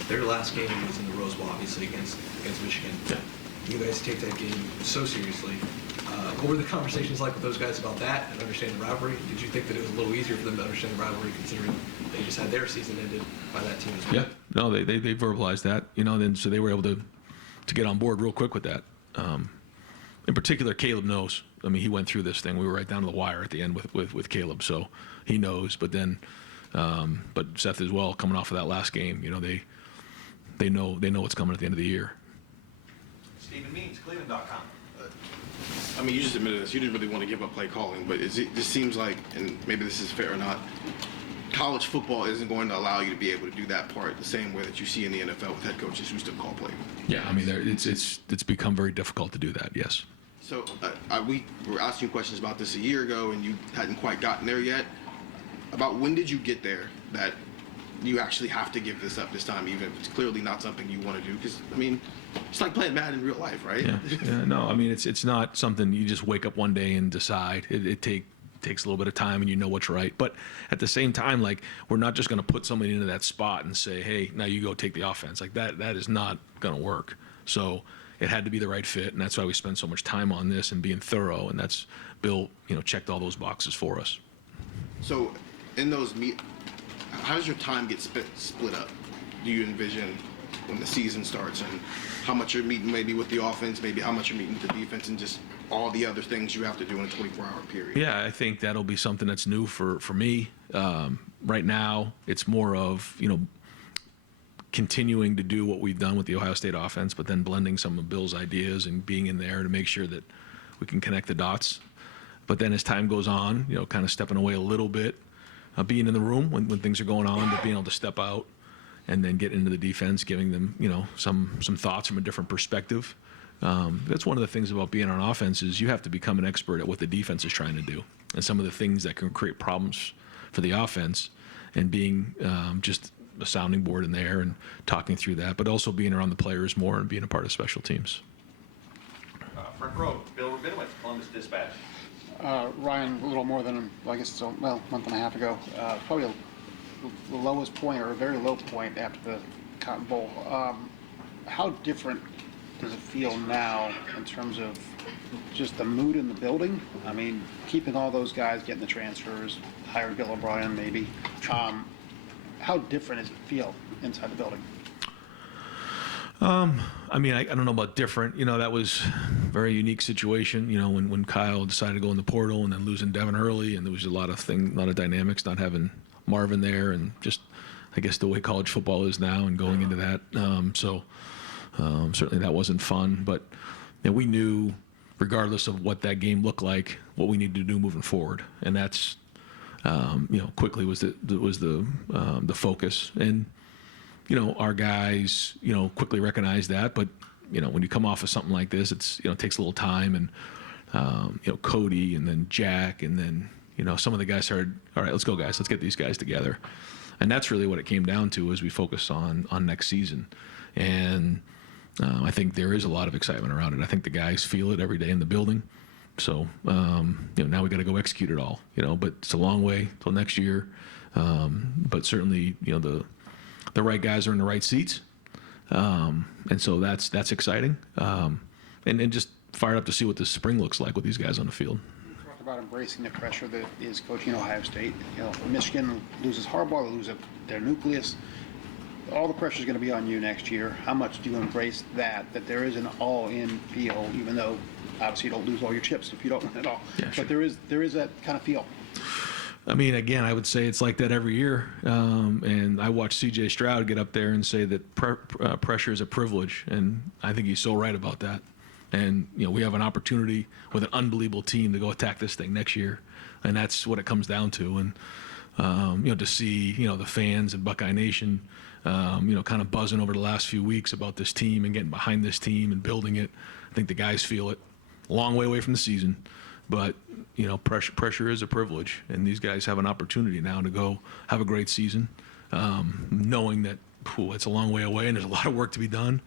Their last game was in the Rose Bowl, obviously, against Michigan. Yeah. You guys take that game so seriously. What were the conversations like with those guys about that and understanding the rivalry? Did you think that it was a little easier for them to understand the rivalry, considering they just had their season ended by that team as well? Yeah, no, they verbalized that, then so they were able to get on board real quick with that. In particular, Caleb knows. I mean, he went through this thing. We were right down to the wire at the end with Caleb, so he knows. But then, but Seth as well, coming off of that last game, they know what's coming at the end of the year. Stephen Means, Cleveland.com. I mean, you just admitted this. You didn't really want to give up play calling, but it just seems like, and maybe this is fair or not, college football isn't going to allow you to be able to do that part the same way that you see in the NFL with head coaches who still call play. Yeah, I mean, it's become very difficult to do that. Yes. So we were asking you questions about this a year ago, and you hadn't quite gotten there yet. About when did you get there that you actually have to give this up this time, even if it's clearly not something you want to do? Because, I mean, it's like playing Madden in real life, right? Yeah, no, I mean, it's not something you just wake up one day and decide. It takes a little bit of time, and you know what's right. But at the same time, like, we're not just going to put somebody into that spot and say, hey, now you go take the offense. Like, that is not going to work. So it had to be the right fit, and that's why we spent so much time on this and being thorough. And that's Bill, checked all those boxes for us. So, in those how does your time get split up? Do you envision when the season starts, and how much you're meeting maybe with the offense, maybe how much you're meeting with the defense, and just all the other things you have to do in a 24-hour period? Yeah, I think that'll be something that's new for me. Right now, it's more of, continuing to do what we've done with the Ohio State offense, but then blending some of Bill's ideas and being in there to make sure that we can connect the dots. But then as time goes on, kind of stepping away a little bit, being in the room when things are going on, but being able to step out and then get into the defense, giving them, some thoughts from a different perspective. That's one of the things about being on offense is you have to become an expert at what the defense is trying to do and some of the things that can create problems for the offense, and being just a sounding board in there and talking through that, but also being around the players more and being a part of special teams. Front row, Bill Rabinowitz, Columbus Dispatch. Ryan, a little more than, I guess, a month and a half ago, probably the lowest point or a very low point after the Cotton Bowl. How different does it feel now in terms of just the mood in the building? I mean, keeping all those guys, getting the transfers, hiring Bill O'Brien maybe. How different does it feel inside the building? I don't know about different. That was a very unique situation, when Kyle decided to go in the portal and then losing Devin Hurley, and there was a lot of dynamics, not having Marvin there, and just, I guess, the way college football is now and going into that. Certainly that wasn't fun, but we knew, regardless of what that game looked like, what we needed to do moving forward, and that's quickly was the focus. And our guys quickly recognized that, but when you come off of something like this, it's it takes a little time, and Cody and then Jack and then some of the guys started, all right, let's go, guys, let's get these guys together. And that's really what it came down to, as we focus on next season. And I think there is a lot of excitement around it. I think the guys feel it every day in the building. So, now we got to go execute it all, but it's a long way till next year. But certainly, the right guys are in the right seats. And so that's exciting. And just fired up to see what this spring looks like with these guys on the field. Talk about embracing the pressure that is coaching Ohio State. Michigan loses Harbaugh, they lose their nucleus. All the pressure is going to be on you next year. How much do you embrace that there is an all-in feel, even though obviously you don't lose all your chips if you don't win it all. Yeah, sure. But there is that kind of feel. Again, I would say it's like that every year. And I watched C.J. Stroud get up there and say that pressure is a privilege, and I think he's so right about that. And we have an opportunity with an unbelievable team to go attack this thing next year, and that's what it comes down to. And to see the fans and Buckeye Nation, kind of buzzing over the last few weeks about this team and getting behind this team and building it. I think the guys feel it. A long way away from the season, but pressure is a privilege, and these guys have an opportunity now to go have a great season, knowing that it's a long way away and there's a lot of work to be done.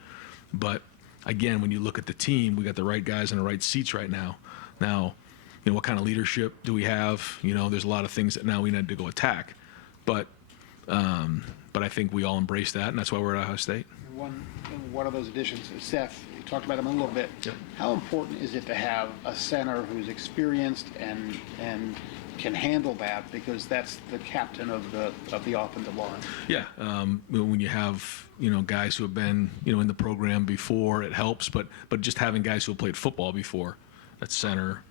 But again, when you look at the team, we got the right guys in the right seats right now. Now, what kind of leadership do we have? There's a lot of things that now we need to go attack, but I think we all embrace that, and that's why we're at Ohio State. One of those additions, Seth, you talked about him a little bit. Yep. How important is it to have a center who's experienced and can handle that, because that's the captain of the offensive line? Yeah, when you have guys who have been in the program before, it helps. But just having guys who have played football before, at center,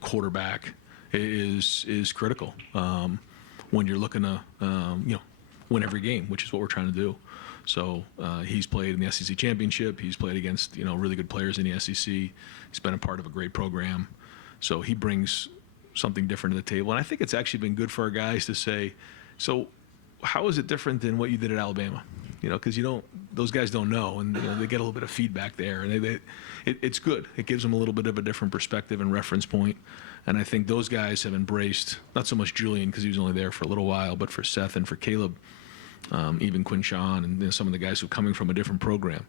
quarterback, is critical when you're looking to win every game, which is what we're trying to do. So he's played in the SEC championship. He's played against really good players in the SEC. He's been a part of a great program. So he brings something different to the table. And I think it's actually been good for our guys to say, so how is it different than what you did at Alabama? Because those guys don't know, and they get a little bit of feedback there, and it's good. It gives them a little bit of a different perspective and reference point. And I think those guys have embraced, not so much Julian because he was only there for a little while, but for Seth and for Caleb, even Quinshawn and some of the guys who are coming from a different program,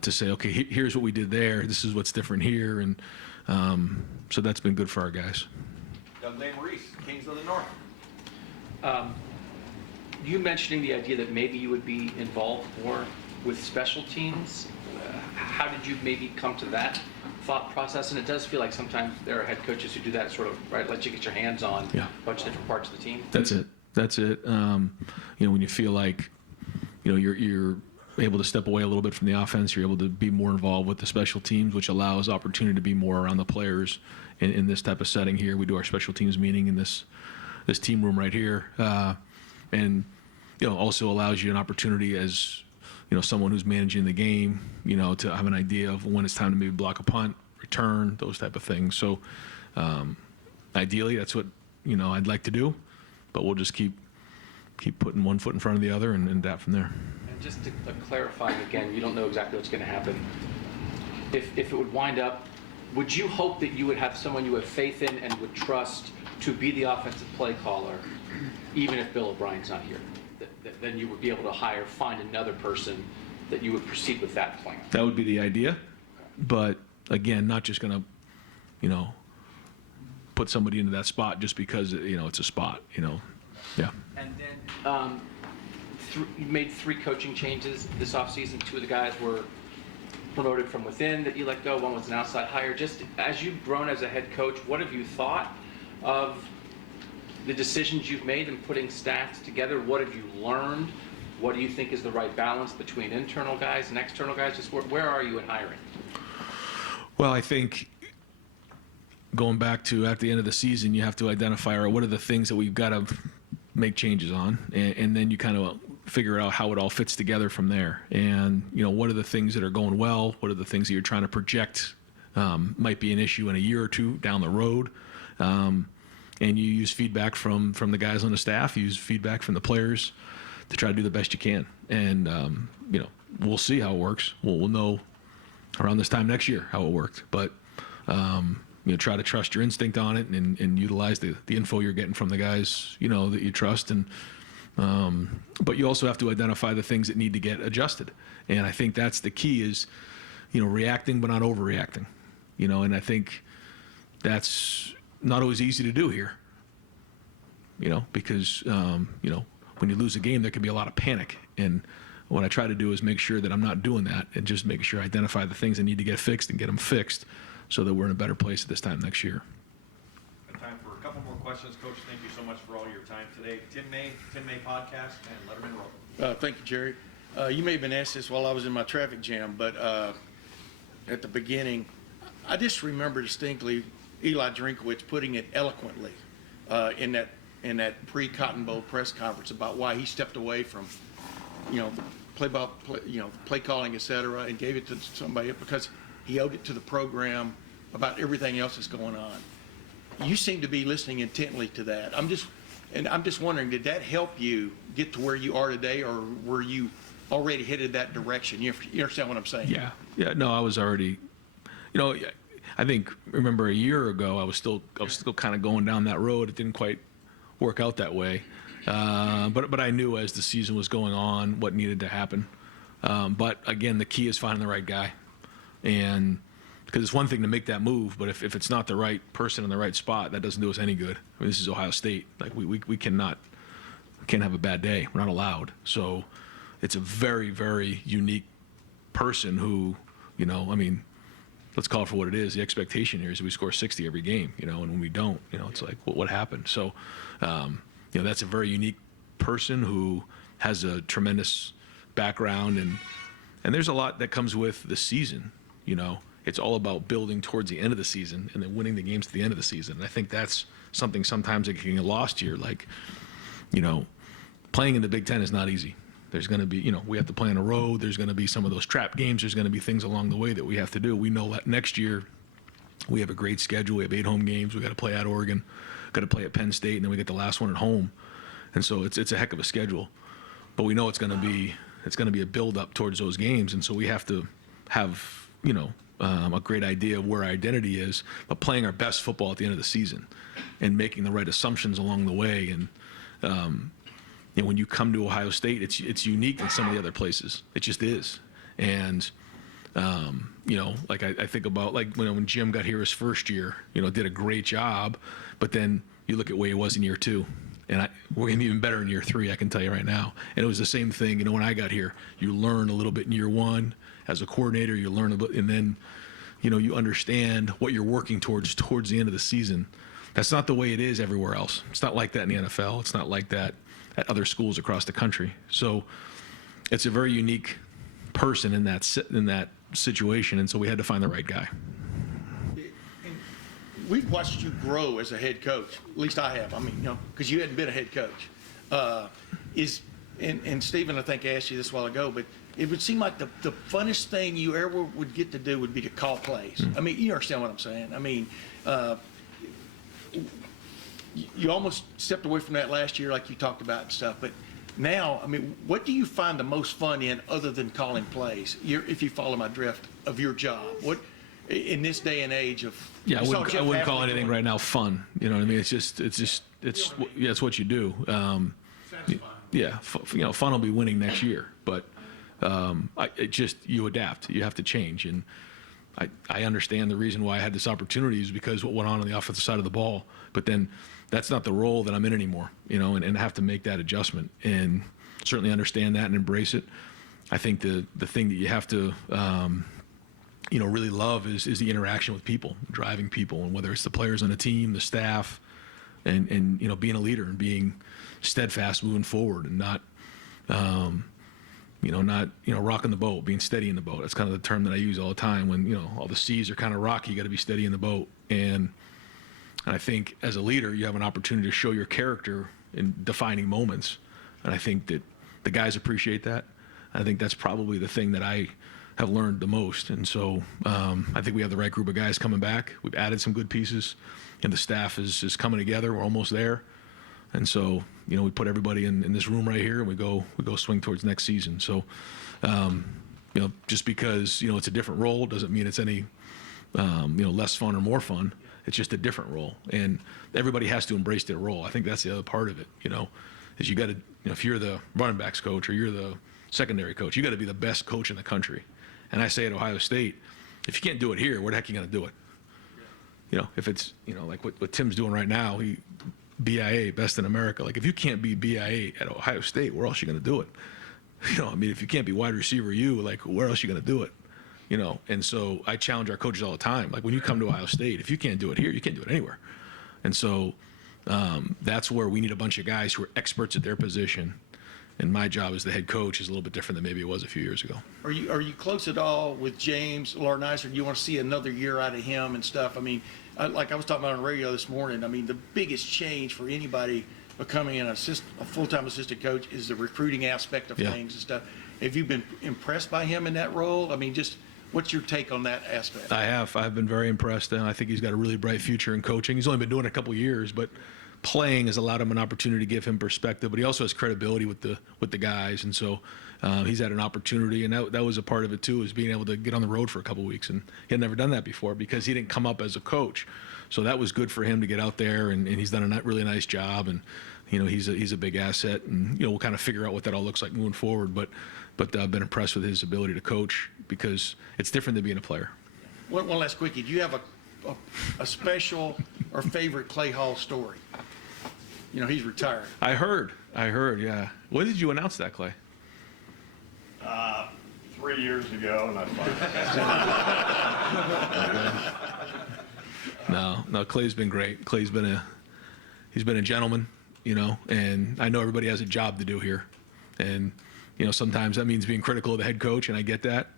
to say, okay, here's what we did there. This is what's different here, and so that's been good for our guys. Doug Maurice, Kings of the North. You mentioning the idea that maybe you would be involved more with special teams. How did you maybe come to that thought process? And it does feel like sometimes there are head coaches who do that sort of, right, let you get your hands on a bunch of different parts of the team. That's it. When you feel like, you're able to step away a little bit from the offense, you're able to be more involved with the special teams, which allows opportunity to be more around the players in this type of setting here. We do our special teams meeting in this team room right here. And also allows you an opportunity as, someone who's managing the game, to have an idea of when it's time to maybe block a punt, return, those type of things. So ideally, that's what, I'd like to do, but we'll just keep putting one foot in front of the other and adapt from there. And just to clarify again, you don't know exactly what's going to happen. If it would wind up, would you hope that you would have someone you have faith in and would trust to be the offensive play caller, even if Bill O'Brien's not here? Then you would be able to find another person that you would proceed with that plan. That would be the idea, but again, not just going to, put somebody into that spot just because it's a spot. Yeah. And then you made 3 coaching changes this offseason. 2 of the guys were promoted from within that you let go. 1 was an outside hire. Just as you've grown as a head coach, what have you thought of the decisions you've made in putting staffs together? What have you learned? What do you think is the right balance between internal guys and external guys? Just where are you in hiring? Well, I think going back to at the end of the season, you have to identify what are the things that we've got to make changes on, and then you kind of figure out how it all fits together from there. And what are the things that are going well? What are the things that you're trying to project might be an issue in a year or 2 down the road? And you use feedback from the guys on the staff, you use feedback from the players to try to do the best you can. And we'll see how it works. We'll know around this time next year how it worked. But try to trust your instinct on it and utilize the info you're getting from the guys that you trust. And but you also have to identify the things that need to get adjusted. And I think that's the key is reacting but not overreacting. And I think that's not always easy to do here, because, when you lose a game, there can be a lot of panic. And what I try to do is make sure that I'm not doing that and just making sure I identify the things that need to get fixed and get them fixed so that we're in a better place at this time next year. Time for a couple more questions. Coach, thank you so much for all your time today. Tim May Podcast, and Letterman Roll. Thank you, Jerry. You may have been asked this while I was in my traffic jam, but at the beginning, I just remember distinctly Eli Drinkowitz putting it eloquently in that pre-Cotton Bowl press conference about why he stepped away from, play calling, etc., and gave it to somebody because he owed it to the program about everything else that's going on. You seem to be listening intently to that. I'm just wondering, did that help you get to where you are today, or were you already headed that direction? You understand what I'm saying? Yeah. No, I was already. I think remember a year ago I was still kind of going down that road. It didn't quite work out that way, but I knew as the season was going on what needed to happen. But again, the key is finding the right guy, and because it's one thing to make that move, but if it's not the right person in the right spot, that doesn't do us any good. I mean, this is Ohio State. Like we can't have a bad day. We're not allowed. So it's a very, very unique person who, let's call it for what it is. The expectation here is we score 60 every game, and when we don't, it's like, what happened? So, that's a very unique person who has a tremendous background, and there's a lot that comes with the season. It's all about building towards the end of the season and then winning the games at the end of the season. And I think that's something sometimes that can get lost here. Like, playing in the Big Ten is not easy. There's going to be, we have to play on a road. There's going to be some of those trap games. There's going to be things along the way that we have to do. We know that next year we have a great schedule. We have 8 home games. We got to play at Oregon, got to play at Penn State, and then we get the last one at home. And so it's a heck of a schedule. But we know it's going to be a build up towards those games. And so we have to have, a great idea of where our identity is, but playing our best football at the end of the season and making the right assumptions along the way. And when you come to Ohio State, it's unique than some of the other places. It just is. And like I think about like when Jim got here his first year, did a great job, but then you look at where he was in year 2, And we're going to be even better in year 3, I can tell you right now. And it was the same thing, when I got here. You learn a little bit in year 1 as a coordinator. You learn a bit, and then, you understand what you're working towards the end of the season. That's not the way it is everywhere else. It's not like that in the NFL. It's not like that at other schools across the country. So it's a very unique person in that situation, and so we had to find the right guy. We've watched you grow as a head coach. At least I have. I mean, because you hadn't been a head coach. And Stephen, I think, asked you this a while ago, but it would seem like the funnest thing you ever would get to do would be to call plays. I mean, you understand what I'm saying. I mean, you almost stepped away from that last year, like you talked about and stuff, but now, I mean, what do you find the most fun in other than calling plays, if you follow my drift, of your job? What, in this day and age of... Yeah, I wouldn't call anything right now fun. You know what I mean? It's what you do. Yeah, fun will be winning next year, but you adapt. You have to change, and I understand the reason why I had this opportunity is because what went on the offensive side of the ball, but then that's not the role that I'm in anymore, and have to make that adjustment, and certainly understand that and embrace it. I think the thing that you have to really love is the interaction with people, driving people, and whether it's the players on the team, the staff, and being a leader and being steadfast moving forward and not rocking the boat, being steady in the boat. That's kind of the term that I use all the time when all the seas are kind of rocky. You got to be steady in the boat, and I think as a leader you have an opportunity to show your character in defining moments, and I think that the guys appreciate that. I think that's probably the thing that I have learned the most, and so I think we have the right group of guys coming back. We've added some good pieces, and the staff is coming together. We're almost there, and so we put everybody in this room right here, and we go swing towards next season. So just because it's a different role doesn't mean it's any less fun or more fun. It's just a different role, and everybody has to embrace their role. I think that's the other part of it. Is you got to if you're the running backs coach or you're the secondary coach, you got to be the best coach in the country. And I say at Ohio State, if you can't do it here, where the heck are you going to do it? If it's like what Tim's doing right now, he BIA, best in America. Like if you can't be BIA at Ohio State, where else are you going to do it? If you can't be wide receiver, like where else are you going to do it? And so I challenge our coaches all the time. Like when you come to Ohio State, if you can't do it here, you can't do it anywhere. And so that's where we need a bunch of guys who are experts at their position. And my job as the head coach is a little bit different than maybe it was a few years ago. Are you close at all with James Laurinaitis? Do you want to see another year out of him and stuff? I mean, like I was talking about on the radio this morning, I mean, the biggest change for anybody becoming a full-time assistant coach is the recruiting aspect of things and stuff. Have you been impressed by him in that role? I mean, just what's your take on that aspect? I've been very impressed, and I think he's got a really bright future in coaching. He's only been doing it a couple of years, but playing has allowed him an opportunity to give him perspective, but he also has credibility with the guys, and so he's had an opportunity, and that was a part of it too, is being able to get on the road for a couple of weeks, and he had never done that before because he didn't come up as a coach, so that was good for him to get out there, and he's done a really nice job, and he's a big asset, and we'll kind of figure out what that all looks like moving forward, but I've been impressed with his ability to coach because it's different than being a player. One last quickie. Do you have a special or favorite Clay Hall story? He's retired. I heard, yeah. When did you announce that, Clay? 3 years ago, and No, Clay's been great. Clay's been a gentleman, and I know everybody has a job to do here. And, sometimes that means being critical of the head coach, and I get that.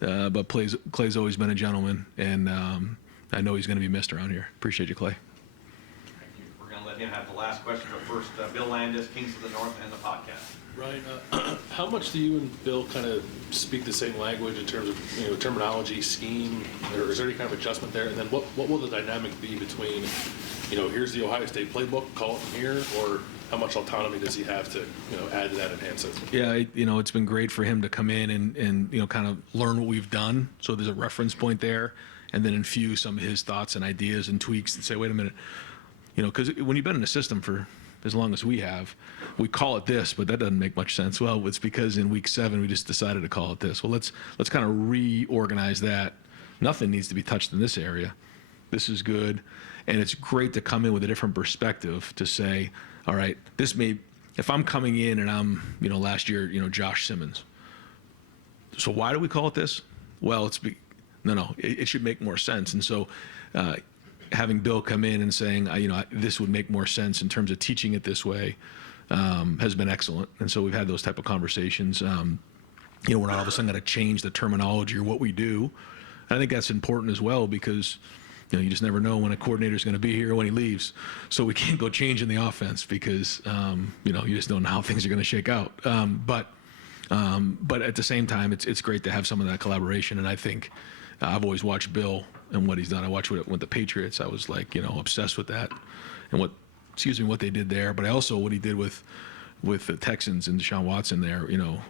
But Clay's always been a gentleman, and I know he's going to be missed around here. Appreciate you, Clay. We're going to let him have the last question, but first, Bill Landis, Kings of the North, and the podcast. Ryan, how much do you and Bill kind of speak the same language in terms of terminology, scheme, or is there any kind of adjustment there? And then what will the dynamic be between, here's the Ohio State playbook, call it from here, or how much autonomy does he have to add to that, enhance it? Yeah, it's been great for him to come in and kind of learn what we've done, so there's a reference point there, and then infuse some of his thoughts and ideas and tweaks and say, wait a minute, because when you've been in the system for as long as we have, we call it this, but that doesn't make much sense. Well, it's because in week 7 we just decided to call it this. Well, let's kind of reorganize that. Nothing needs to be touched in this area. This is good, and it's great to come in with a different perspective to say, all right, this may, if I'm coming in and I'm, last year, Josh Simmons. So why do we call it this? Well, it should make more sense. And so having Bill come in and saying, this would make more sense in terms of teaching it this way has been excellent. And so we've had those type of conversations. We're not all of a sudden going to change the terminology or what we do. And I think that's important as well because you just never know when a coordinator is going to be here or when he leaves. So we can't go changing the offense because you just don't know how things are going to shake out. But at the same time, it's great to have some of that collaboration. And I think I've always watched Bill and what he's done. I watched with the Patriots. I was obsessed with that and what they did there. But I also what he did with the Texans and Deshaun Watson there.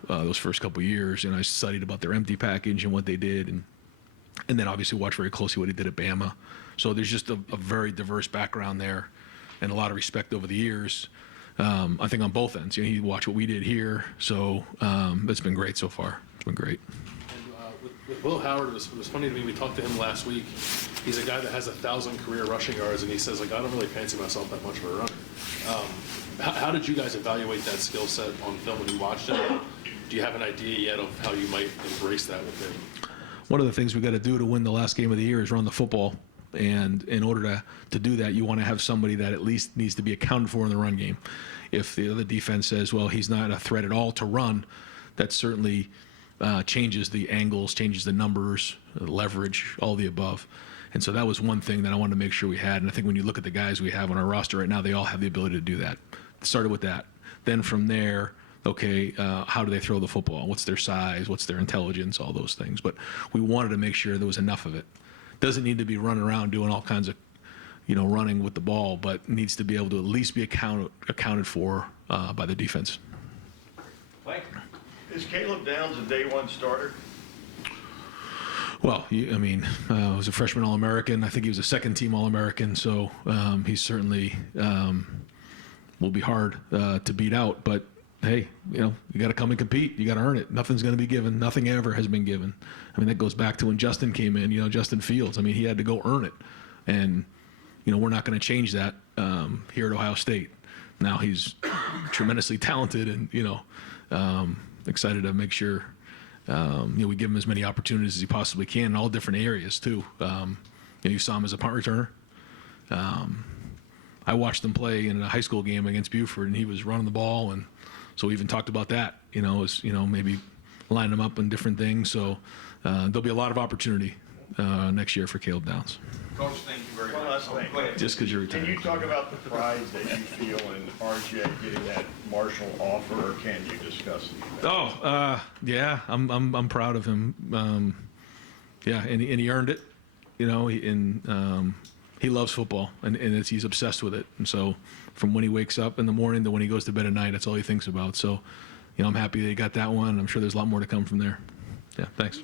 Those first couple of years. And I studied about their empty package and what they did, and then obviously watched very closely what he did at Bama. So there's just a very diverse background there, and a lot of respect over the years. I think on both ends. He watched what we did here, so it's been great so far. It's been great. And with Will Howard, it was funny to me. We talked to him last week. He's a guy that has 1,000 career rushing yards, and he says, I don't really fancy myself that much of a runner. How did you guys evaluate that skill set on film when you watched it? Do you have an idea yet of how you might embrace that with him? One of the things we got to do to win the last game of the year is run the football. And in order to do that, you want to have somebody that at least needs to be accounted for in the run game. If the other defense says, well, he's not a threat at all to run, that certainly changes the angles, changes the numbers, leverage, all the above. And so that was one thing that I wanted to make sure we had. And I think when you look at the guys we have on our roster right now, they all have the ability to do that. It started with that. Then from there, okay, how do they throw the football? What's their size? What's their intelligence? All those things. But we wanted to make sure there was enough of it. Doesn't need to be running around doing all kinds of, running with the ball, but needs to be able to at least be accounted for by the defense. Mike? Is Caleb Downs a day one starter? Well, he was a freshman All-American. I think he was a second-team All-American, so he certainly will be hard to beat out. But hey, you got to come and compete. You got to earn it. Nothing's going to be given. Nothing ever has been given. That goes back to when Justin came in. Justin Fields. He had to go earn it, and we're not going to change that here at Ohio State. Now he's tremendously talented, and excited to make sure we give him as many opportunities as he possibly can in all different areas too. You saw him as a punt returner. I watched him play in a high school game against Buford, and he was running the ball, and so we even talked about that. Maybe line him up in different things. So there'll be a lot of opportunity next year for Caleb Downs. Coach, thank you very much. One last thing. Go ahead. Just because you're retired. Can you talk about the pride that you feel in RJ getting that Marshall offer, or can you discuss it? Yeah, I'm proud of him. And he earned it. He loves football, and he's obsessed with it. And so from when he wakes up in the morning to when he goes to bed at night, that's all he thinks about. So, I'm happy that he got that one. I'm sure there's a lot more to come from there. Yeah, thanks.